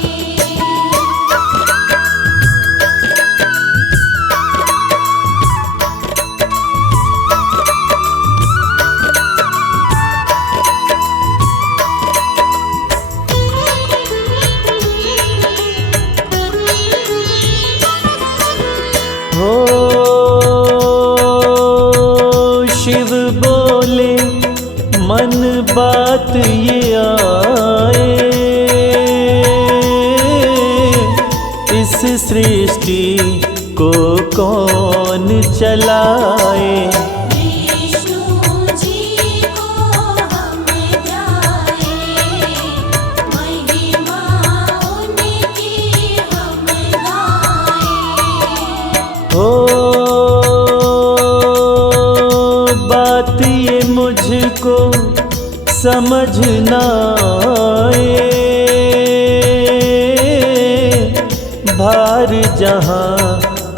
हो शिव बोले मन बात ये आए, इस सृष्टि को कौन चलाए। विष्णु जी को हम गाए, महिमा उनकी हम गाए। हो बात ये मुझको समझ ना आए, भार जहाँ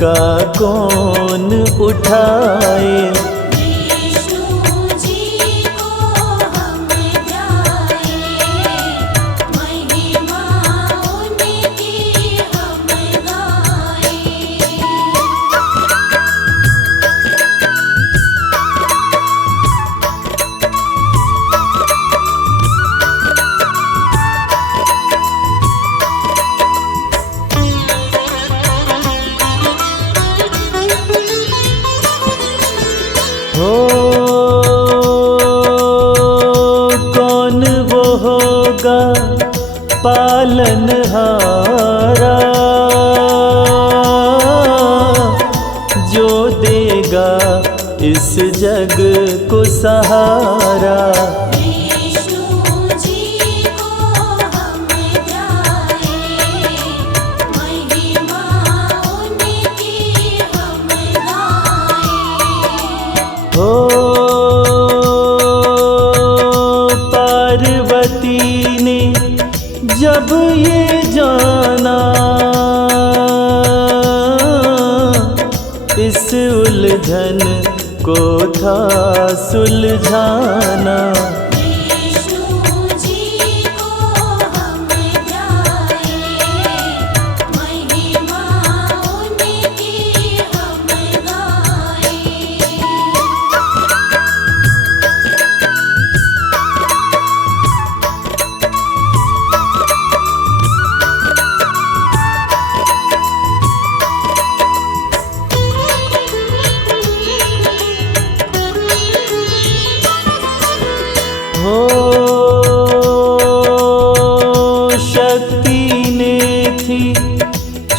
का कौन उठाए। विष्णु जी को हम गाए, महिमा उनकी हम गाए। हो कौन वो होगा पालनहारा, जो देगा इस जग को सहारा। विष्णु जी को हम गाए, महिमा उनकी हम गाए। हो पार्वती ने जब ये जाना, इस उलझन को था सुलझाना। विष्णु जी को हम गाए, महिमा उनकी हम गाए।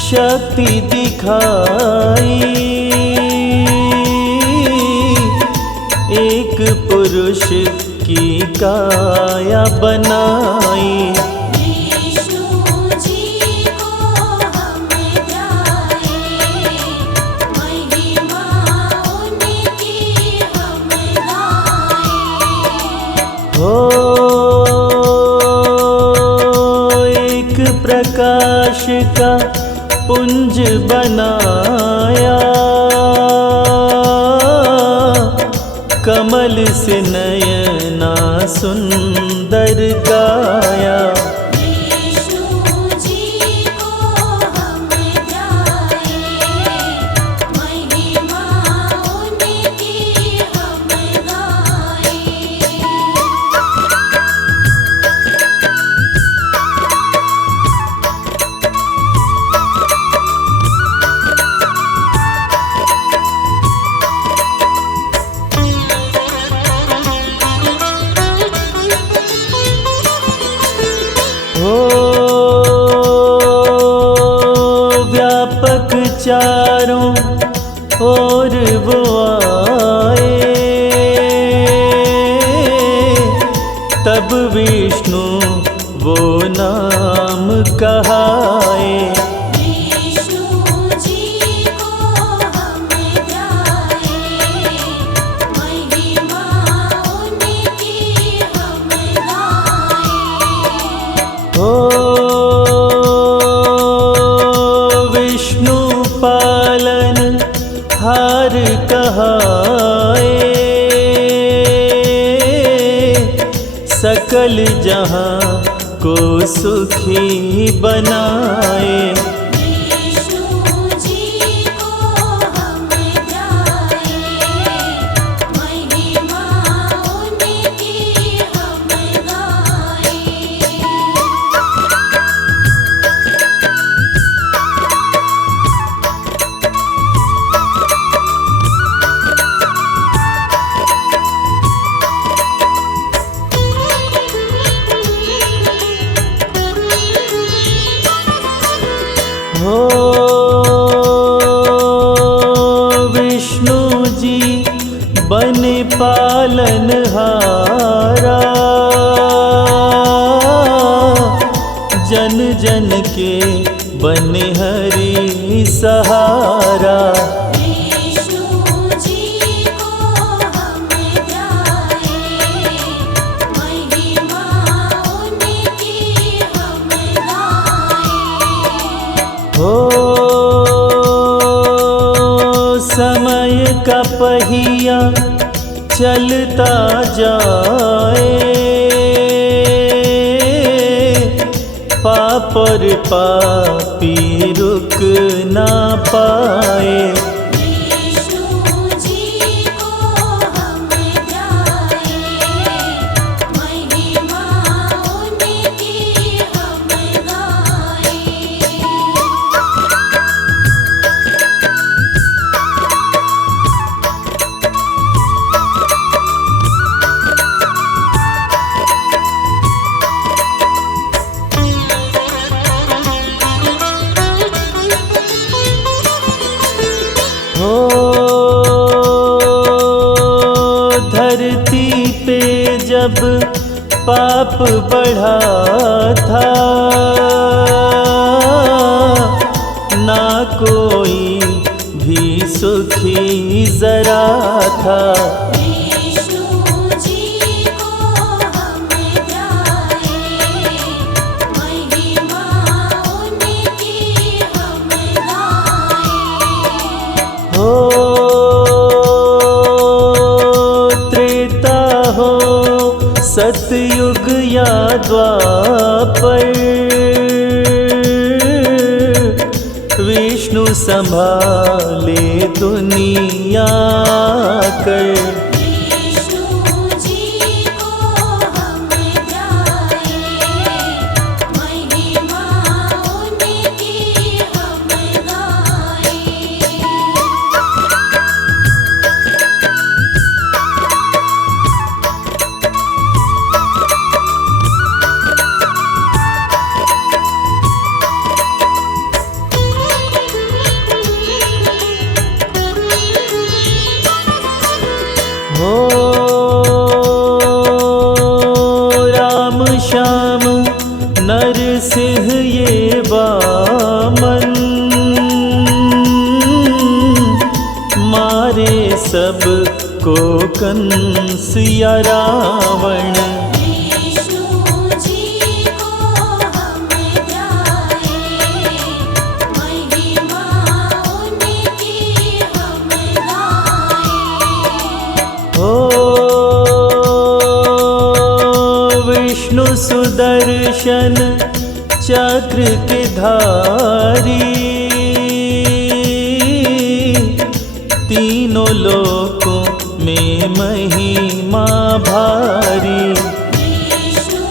शक्ति दिखाई, एक पुरुष की काया बनाई। विष्णु जी को हम ध्याए, महिमा उनकी हम गाएं। हो एक प्रकाश का पुंज बनाया, कमल से नयना सुंदर काया। विष्णु जी को हम ध्याए, महिमा उनकी हम गाएं। हो व्यापक चारों ओर वो आए, तब विष्णु वो नाम कहाए। विष्णु जी को हम ध्याए, महिमा उनकी हम गाएं। हो विष्णु पालन हार कहाए, सकल जहां को सुखी बनाए। विष्णु जी को हम ध्याए, महिमा उनकी हम गाएं। हो विष्णु जी बन पालन हारा, जन जन के बने हरि सहारा। विष्णु जी को हम ध्याए, महिमा उनकी हम गाएं। हो समय का पहिया चलता जाए, पाप और पापी रुक ना पाए। विष्णु जी को हम ध्याए, महिमा उनकी हम गाएं। हो धरती पे जब पाप बढ़ा था, ना कोई भी सुखी जरा था। विष्णु जी को हम ध्याए, महिमा उनकी हम गाएं। हो त्रेता हो सतयुग या द्वापर, विष्णु संभाले दुनिया कर। विष्णु जी को हम ध्याए, महिमा उनकी हम गाएं। सब को कंस या रावण। विष्णु जी को हम ध्याए, महिमा उनकी हम गाएं। ओ विष्णु सुदर्शन चक्र के धारी, तीनों लोकों में महिमा भारी। विष्णु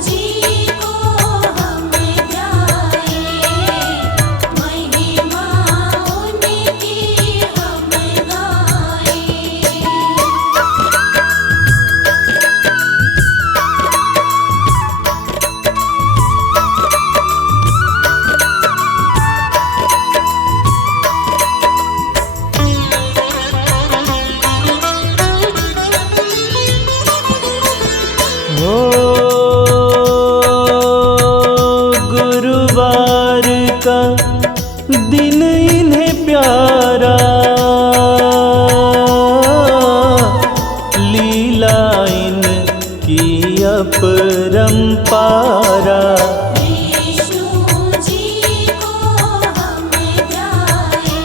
जी को हम ध्याए, महिमा उनकी हम गाएं। ओ गुरुवार का दिन इन्हें प्यारा, लीला इनकी अपरंपारा। विष्णु जी को हम ध्याए,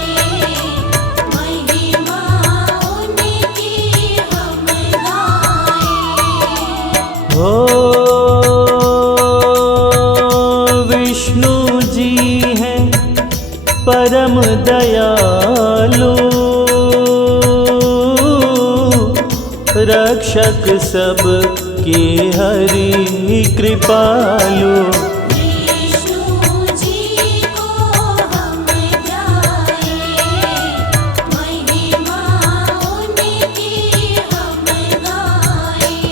महिमा उनकी हम गाएं। ओ विष्णु जी हैं परम दयालु, रक्षक सब के हरि कृपालु। विष्णु जी को हम ध्याए, महिमा उनकी हम गाएं।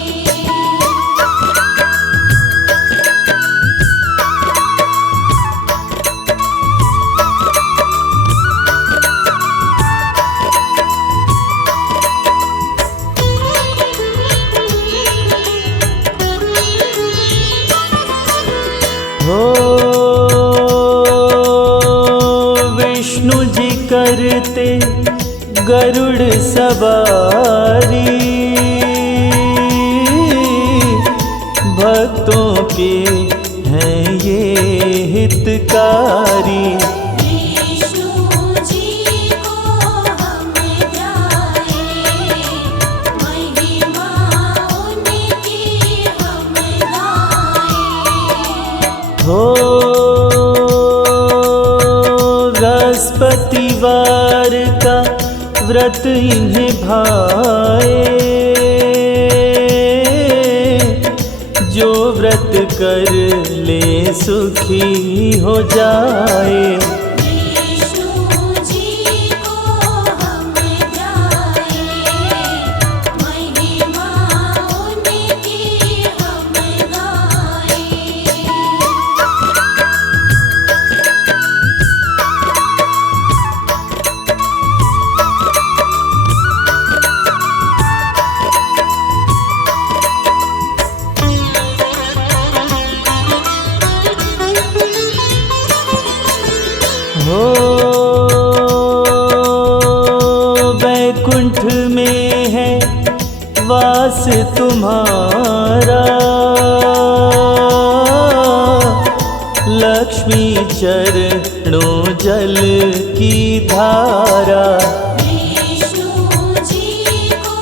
हो विष्णु जी करते गरुड़ सवारी, भक्तों के हैं ये हितकारी। विष्णु जी को हम ध्याए, महिमा उनकी हम गाएं। हो बृहस्पतिवार का व्रत इन्हें भाए, जो व्रत कर ले सुखी हो जाए। विष्णु जी को हम ध्याए, महिमा उनकी हम गाएं। हो वैकुंठ में है वास तुम्हारा, लक्ष्मी चरणों जल की धारा। विष्णु जी को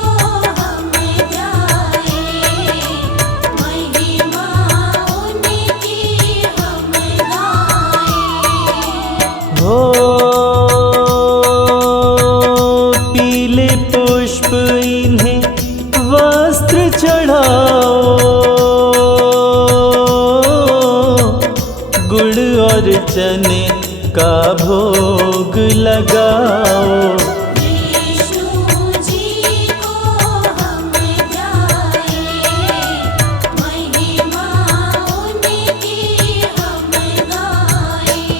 हम ध्याए, महिमा उनकी हम गाएं। हो पीले पुष्प इन्हें वस्त्र चढ़ाओ, गुड़ और चने का भोग लगाओ। विष्णु जी को हम ध्याए, महिमा उनकी हम गाएं।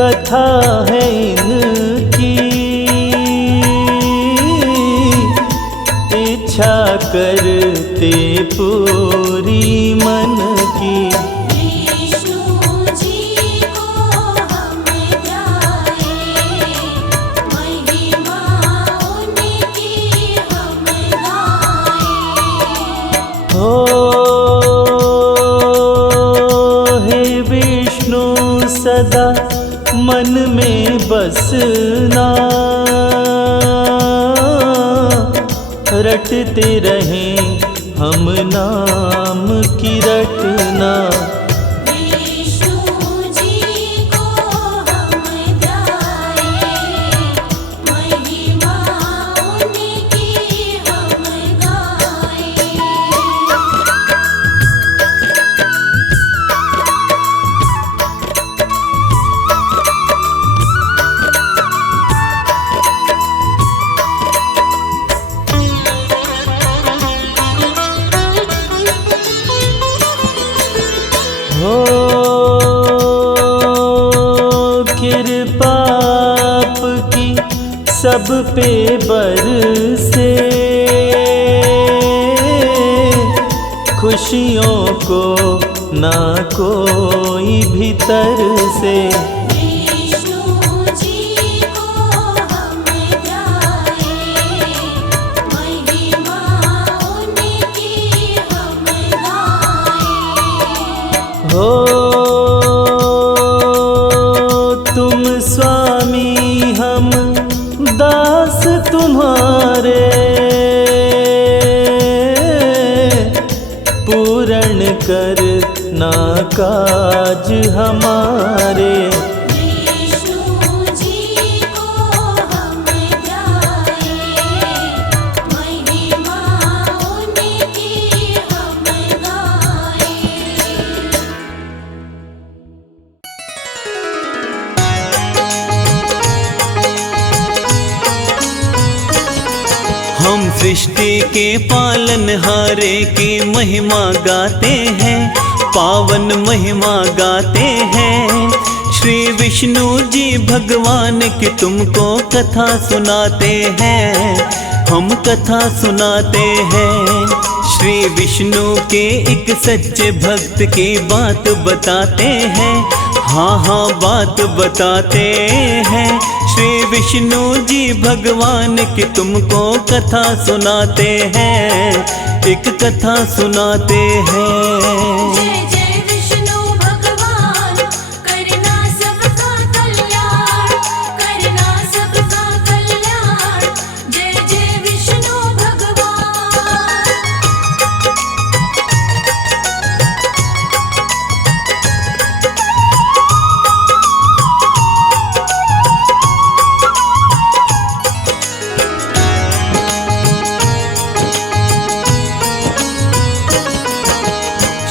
कथा है इनकी, इच्छा करते पूरी मन की। विष्णु जी को हम ध्याए, महिमा उनकी हम गाए। हो हे विष्णु सदा मन में बसना, रटते रहें हम नाम की रटना। विष्णु जी को हम ध्याए, महिमा उनकी हम गाए। हो कृपा आपकी सब पे बरसे, खुशियों को ना कोई भीतर से। विष्णु जी को हम ध्याए, महिमा उनकी हम गाए। हो तुम स्वामी हम दास तुम्हारे, पूर्ण करना काज हमारे। विष्णु जी को हम ध्याए, महिमा उनकी हम गाए। हम सृष्टि के पालनहारे की महिमा गाते हैं, पावन महिमा गाते हैं। श्री विष्णु जी भगवान की तुमको कथा सुनाते हैं, हम कथा सुनाते हैं। श्री विष्णु के एक सच्चे भक्त की बात बताते हैं, हाँ हाँ बात बताते हैं। श्री विष्णु जी भगवान की तुमको कथा सुनाते हैं, एक कथा सुनाते हैं। जय जय विष्णु भगवान, करना सबका कल्याण, करना सबका कल्याण। जय जय विष्णु भगवान।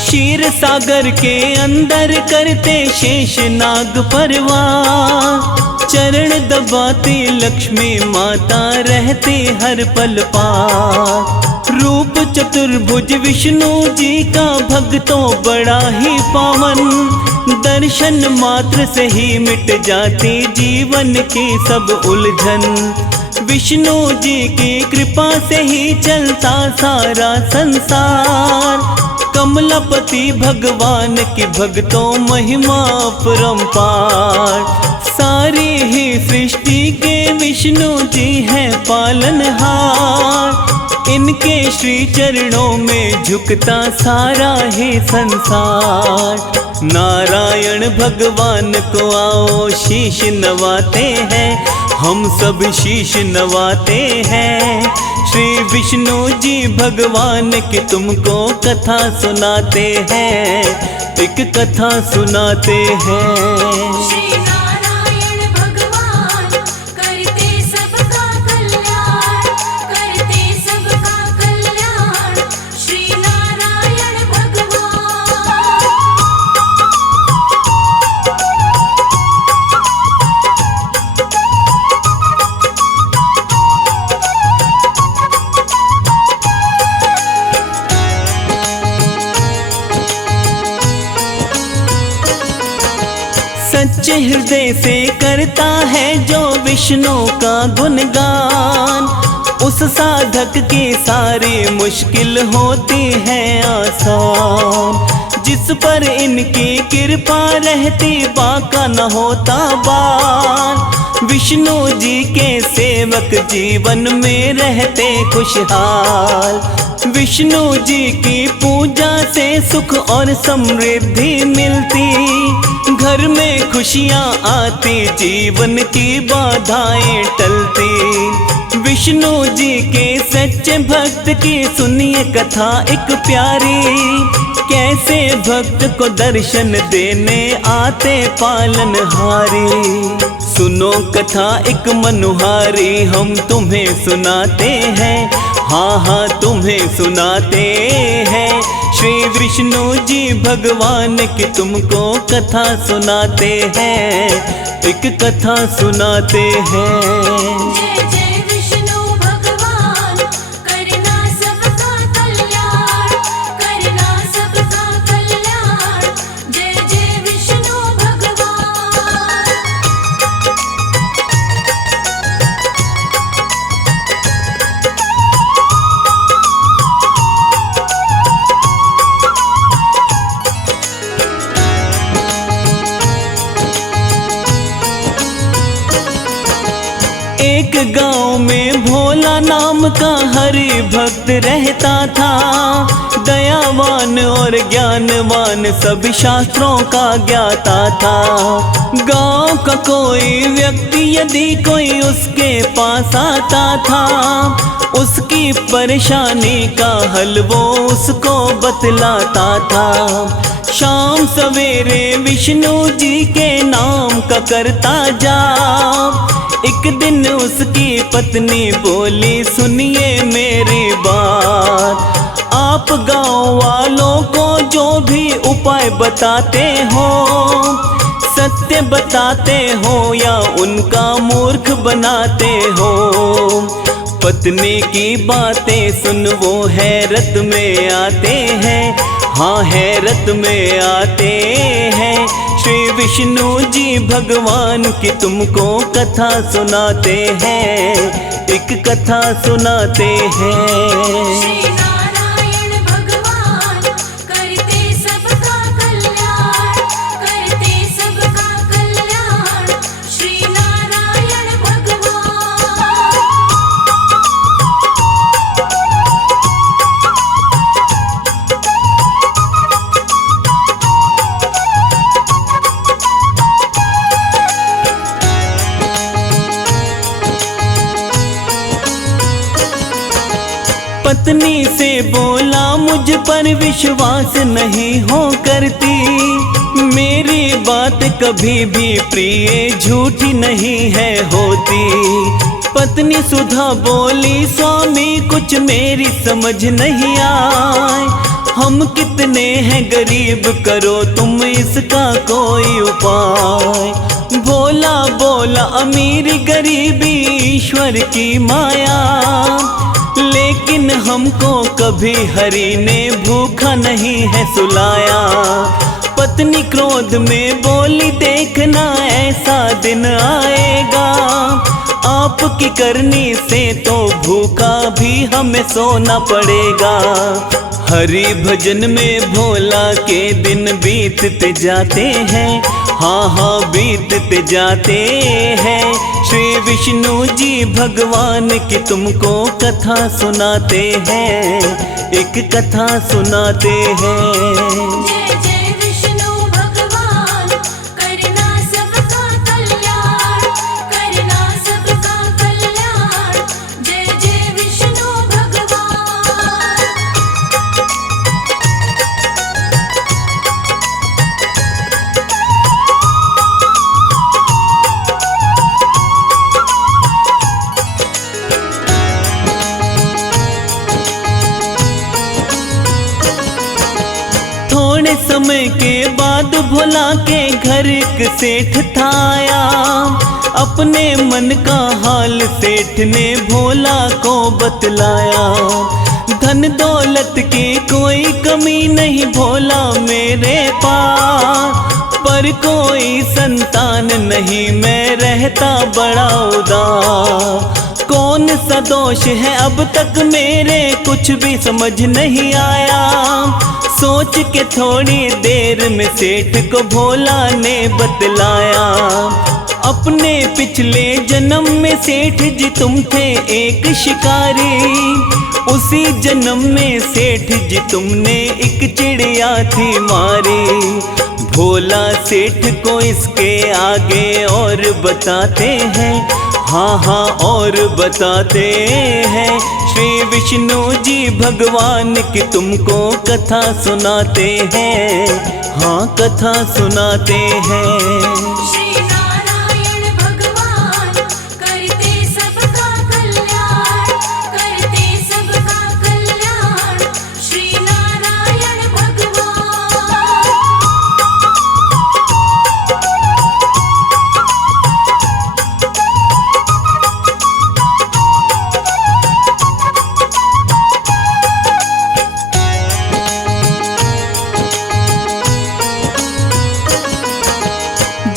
क्षीर सागर के अंदर करते शेष नाग परवार, चरण दबाते लक्ष्मी माता रहते हर पल पार। रूप चतुर्भुज विष्णु जी का भक्तों बड़ा ही पावन, दर्शन मात्र से ही मिट जाती जीवन की सब उलझन। विष्णु जी की कृपा से ही चलता सारा संसार। कमलापति भगवान की भक्तों महिमा परम्पार। सारी ही सृष्टि के विष्णु जी हैं पालनहार। इनके श्री चरणों में झुकता सारा ही संसार। नारायण भगवान को आओ शीश नवाते हैं, हम सब शीश नवाते हैं। श्री विष्णु जी भगवान की तुमको कथा सुनाते हैं, एक कथा सुनाते हैं। श्री नारायण भगवान करते सबका कल्याण, करते सबका कल्याण। श्री नारायण भगवान। सच्चे सच्चे हृदय से करता है जो विष्णु का गुणगान, उस साधक की सारी मुश्किल होती है आसान। जिस पर इनकी कृपा रहती बाका न होता बाल, विष्णु जी के सेवक जीवन में रहते खुशहाल। विष्णु जी की पूजा से सुख और समृद्धि मिलती, घर में खुशियाँ आती, जीवन की बाधाएं टलती। विष्णु जी के सच्चे भक्त की सुनिए कथा एक प्यारी, कैसे भक्त को दर्शन देने आते पालनहारी। सुनो कथा एक मनोहारी, हम तुम्हें सुनाते हैं, हाँ हाँ तुम्हें सुनाते हैं। श्री विष्णु जी भगवान की तुमको कथा सुनाते हैं, एक कथा सुनाते हैं। जय जय विष्णु भगवान, करना सबका कल्याण, करना सबका कल्याण। जय जय विष्णु भगवान। एक गांव में भोला नाम का हरि भक्त रहता था, दयावान और ज्ञानवान सभी शास्त्रों का ज्ञाता था। गांव का कोई व्यक्ति यदि कोई उसके पास आता था, उसकी परेशानी का हल वो उसको बतलाता था। शाम सवेरे विष्णु जी के नाम का करता जाप, एक दिन उसकी पत्नी बोली सुनिए मेरी बात, आप गांव वालों को जो भी उपाय बताते हो, सत्य बताते हो या उनका मूर्ख बनाते हो। पत्नी की बातें सुन वो हैरत में आते हैं, हाँ हैरत में आते हैं। श्री विष्णु जी भगवान की तुमको कथा सुनाते हैं, एक कथा सुनाते हैं। श्री नारायण भगवान, करते सबका कल्याण, करते सबका कल्याण। श्री नारायण भगवान। पत्नी से बोला मुझ पर विश्वास नहीं हो करती, मेरी बात कभी भी प्रिय झूठी नहीं है होती। पत्नी सुधा बोली स्वामी कुछ मेरी समझ नहीं आए, हम कितने हैं गरीब करो तुम इसका कोई उपाय। भोला बोला अमीरी गरीबी ईश्वर की माया, लेकिन हमको कभी हरि ने भूखा नहीं है सुलाया। पत्नी क्रोध में बोली देखना ऐसा दिन आएगा, आपकी करनी से तो भूखा भी हमें सोना पड़ेगा। हरि भजन में भोला के दिन बीतते जाते हैं, हाँ हाँ बीतते जाते हैं। श्री विष्णु जी भगवान की तुमको कथा सुनाते हैं, एक कथा सुनाते हैं। जय जय विष्णु भगवान, करना सबका कल्याण, करना सबका कल्याण। जय जय विष्णु भगवान। थोड़े समय के बाद भोला के घर एक सेठ था आया, अपने मन का हाल सेठ ने भोला को बतलाया। धन दौलत की कोई कमी नहीं भोला मेरे पास, पर कोई संतान नहीं, मैं रहता बड़ा उदास। कौन सा दोष है अब तक मेरे, कुछ भी समझ नहीं आया। सोच के थोड़ी देर में सेठ को भोला ने बतलाया, अपने पिछले जन्म में सेठ जी तुम थे एक शिकारी। उसी जन्म में सेठ जी तुमने एक चिड़िया थी मारी। भोला सेठ को इसके आगे और बताते हैं, हाँ हाँ और बताते हैं। श्री विष्णु जी भगवान की तुमको कथा सुनाते हैं, हाँ कथा सुनाते हैं। श्री नारायण भगवान करते सबका कल्याण, करते सबका कल्याण। श्री नारायण भगवान।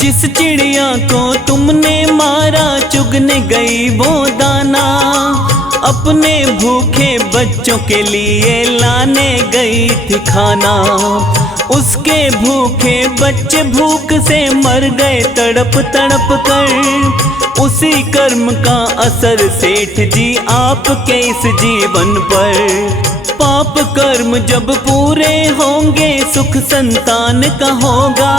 जिस चिड़िया को तुमने मारा चुगने गई वो दाना, अपने भूखे बच्चों के लिए लाने गई थी खाना। उसके भूखे बच्चे भूख से मर गए तड़प तड़प कर। उसी कर्म का असर सेठ जी आपके इस जीवन पर। पाप कर्म जब पूरे होंगे सुख संतान का होगा।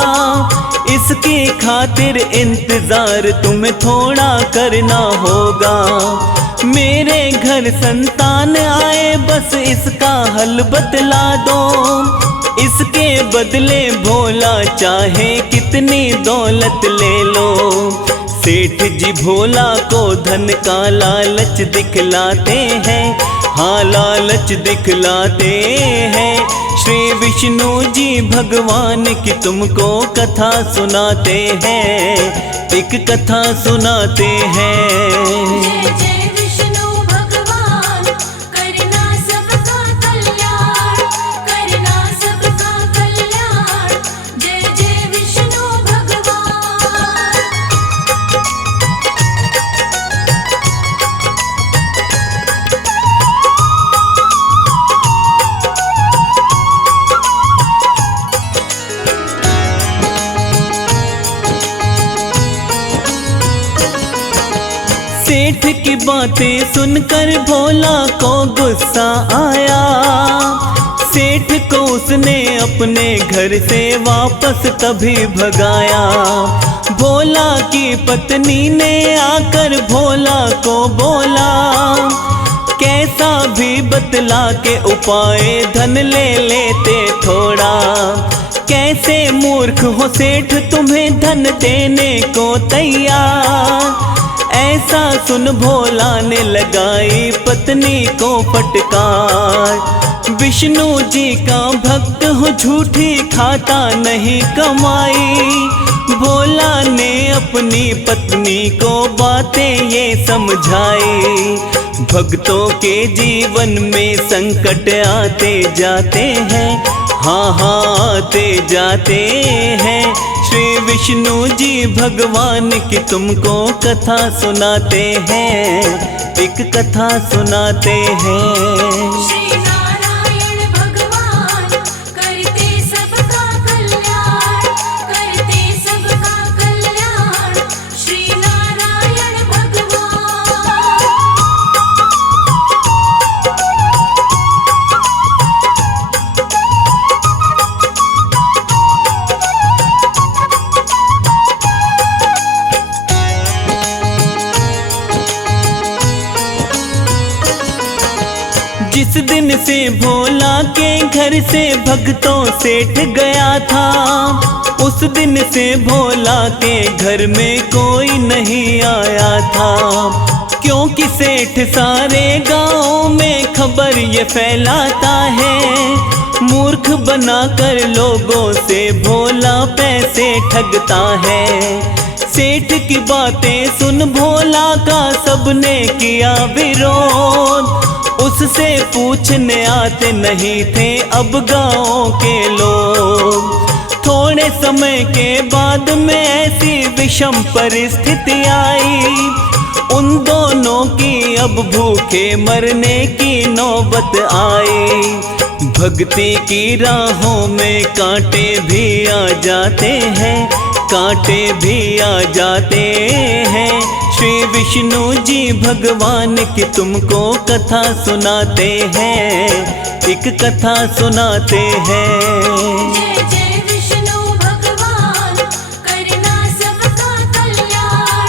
इसकी खातिर इंतजार तुम्हें थोड़ा करना होगा। मेरे घर संतान आए बस इसका हल बतला दो। इसके बदले भोला चाहे कितनी दौलत ले लो। सेठ जी भोला को धन का लालच दिखलाते हैं, हाँ लालच दिखलाते हैं। श्री विष्णु जी भगवान की तुमको कथा सुनाते हैं, एक कथा सुनाते हैं। जय जय विष्णु भगवान करना सबका कल्याण, करना सबका कल्याण। जय जय विष्णु भगवान। सेठ की बातें सुनकर भोला को गुस्सा आया। सेठ को उसने अपने घर से वापस तभी भगाया। भोला की पत्नी ने आकर भोला को बोला, कैसा भी बतला के उपाय धन ले लेते थोड़ा। कैसे मूर्ख हो सेठ तुम्हें धन देने को तैयार। ऐसा सुन भोला ने लगाई पत्नी को फटकार। विष्णु जी का भक्त हूँ झूठी खाता नहीं कमाई। भोला ने अपनी पत्नी को बातें ये समझाई। भक्तों के जीवन में संकट आते जाते हैं, हाँ हाँ आते जाते हैं। श्री विष्णु जी भगवान की तुमको कथा सुनाते हैं, एक कथा सुनाते हैं। श्री नारायण भगवान करते सबका कल्याण, करते सबका कल्याण। श्री नारायण भगवान। जिस दिन से भोला के घर से भक्तों सेठ गया था, उस दिन से भोला के घर में कोई नहीं आया था। क्योंकि सेठ सारे गांव में खबर ये फैलाता है। मूर्ख बनाकर लोगों से भोला पैसे ठगता है। सेठ की बातें सुन भोला का सबने किया विरोध। उससे पूछने आते नहीं थे अब गाँव के लोग। थोड़े समय के बाद में ऐसी विषम परिस्थिति आई, उन दोनों की अब भूखे मरने की नौबत आई। भक्ति की राहों में कांटे भी आ जाते हैं, कांटे भी आ जाते हैं। श्री विष्णु जी भगवान की तुमको कथा सुनाते हैं, एक कथा सुनाते हैं। जय जय विष्णु भगवान, करना सबका कल्याण,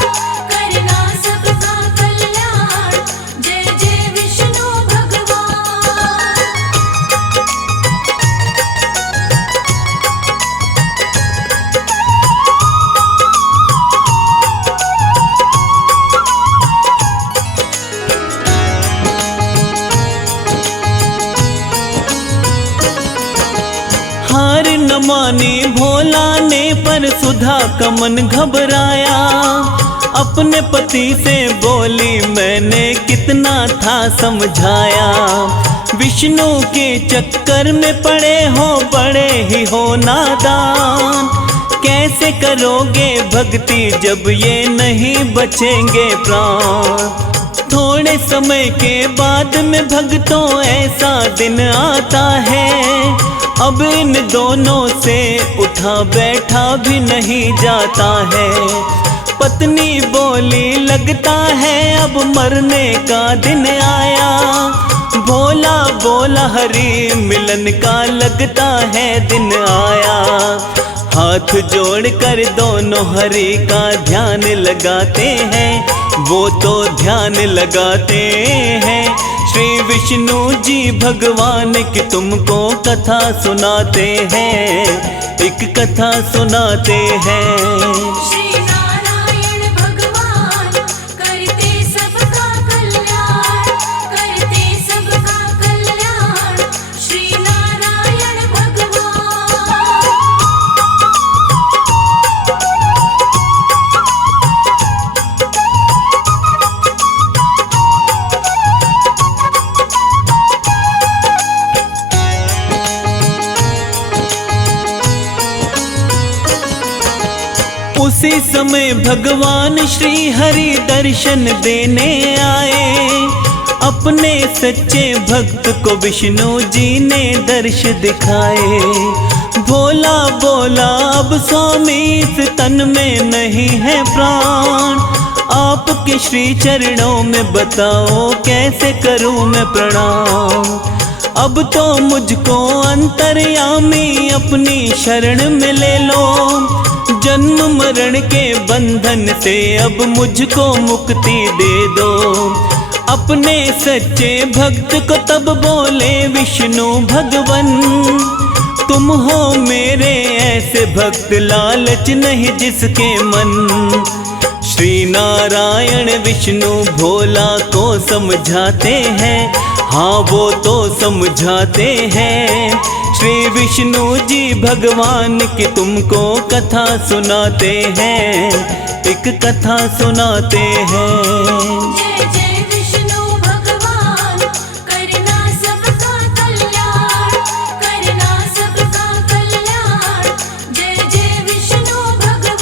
करना सबका कल्याण। जय जय विष्णु भगवान। हार न मानी भोला ने पर सुधा का मन घबराया, अपने पति से बोली मैंने कितना था समझाया। विष्णु के चक्कर में पड़े हो, बड़े ही हो नादान, कैसे करोगे भक्ति जब ये नहीं बचेंगे प्राण। थोड़े समय के बाद में भक्तों ऐसा दिन आता है, अब इन दोनों से उठा बैठा भी नहीं जाता है। पत्नी बोली लगता है अब मरने का दिन आया, भोला बोला हरि मिलन का लगता है दिन आया। हाथ जोड़कर दोनों हरि का ध्यान लगाते हैं, वो तो ध्यान लगाते हैं। श्री विष्णु जी भगवान की तुमको कथा सुनाते हैं, एक कथा सुनाते हैं। श्री नारायण भगवान, करते सबका कल्याण, करते सबका कल्याण। श्री नारायण भगवान। उसी समय भगवान श्री हरि दर्शन देने आए, अपने सच्चे भक्त को विष्णु जी ने दर्श दिखाए। भोला बोला अब स्वामी इस तन में नहीं है प्राण, आपके श्री चरणों में बताओ कैसे करूं मैं प्रणाम। अब तो मुझको अंतर्यामी अपनी शरण में ले लो, जन्म मरण के बंधन से अब मुझको मुक्ति दे दो। अपने सच्चे भक्त को तब बोले विष्णु भगवन, तुम हो मेरे ऐसे भक्त लालच नहीं जिसके मन। श्री नारायण विष्णु भोला को समझाते हैं, हाँ वो तो समझाते हैं। श्री विष्णु जी भगवान की तुमको कथा सुनाते हैं, एक कथा सुनाते हैं। जय जय विष्णु भगवान, करना सबका कल्याण, करना सबका कल्याण। जय जय विष्णु भगवान।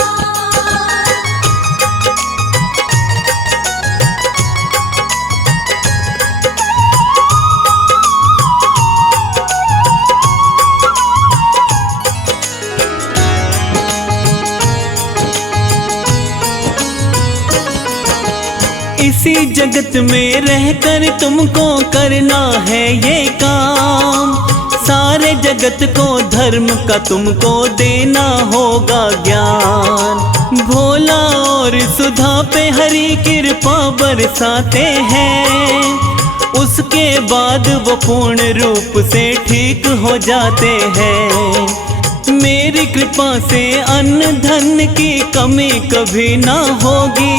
इसी जगत में रहकर तुमको करना है ये काम, सारे जगत को धर्म का तुमको देना होगा ज्ञान। भोला और सुधा पे हरि कृपा बरसाते हैं, उसके बाद वो पूर्ण रूप से ठीक हो जाते हैं। मेरी कृपा से अन्न धन की कमी कभी ना होगी,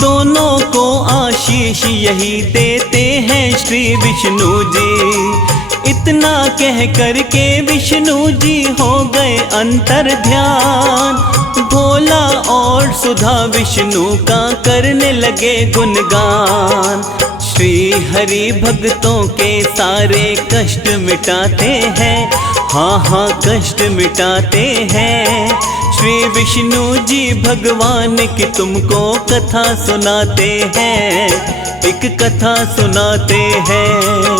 दोनों को आशीष यही देते हैं श्री विष्णु जी। इतना कह कर के विष्णु जी हो गए अंतर ध्यान, भोला और सुधा विष्णु का करने लगे गुणगान। श्री हरि भक्तों के सारे कष्ट मिटाते हैं, हाँ हाँ कष्ट मिटाते हैं श्री विष्णु जी भगवान की तुमको कथा सुनाते हैं, एक कथा सुनाते हैं।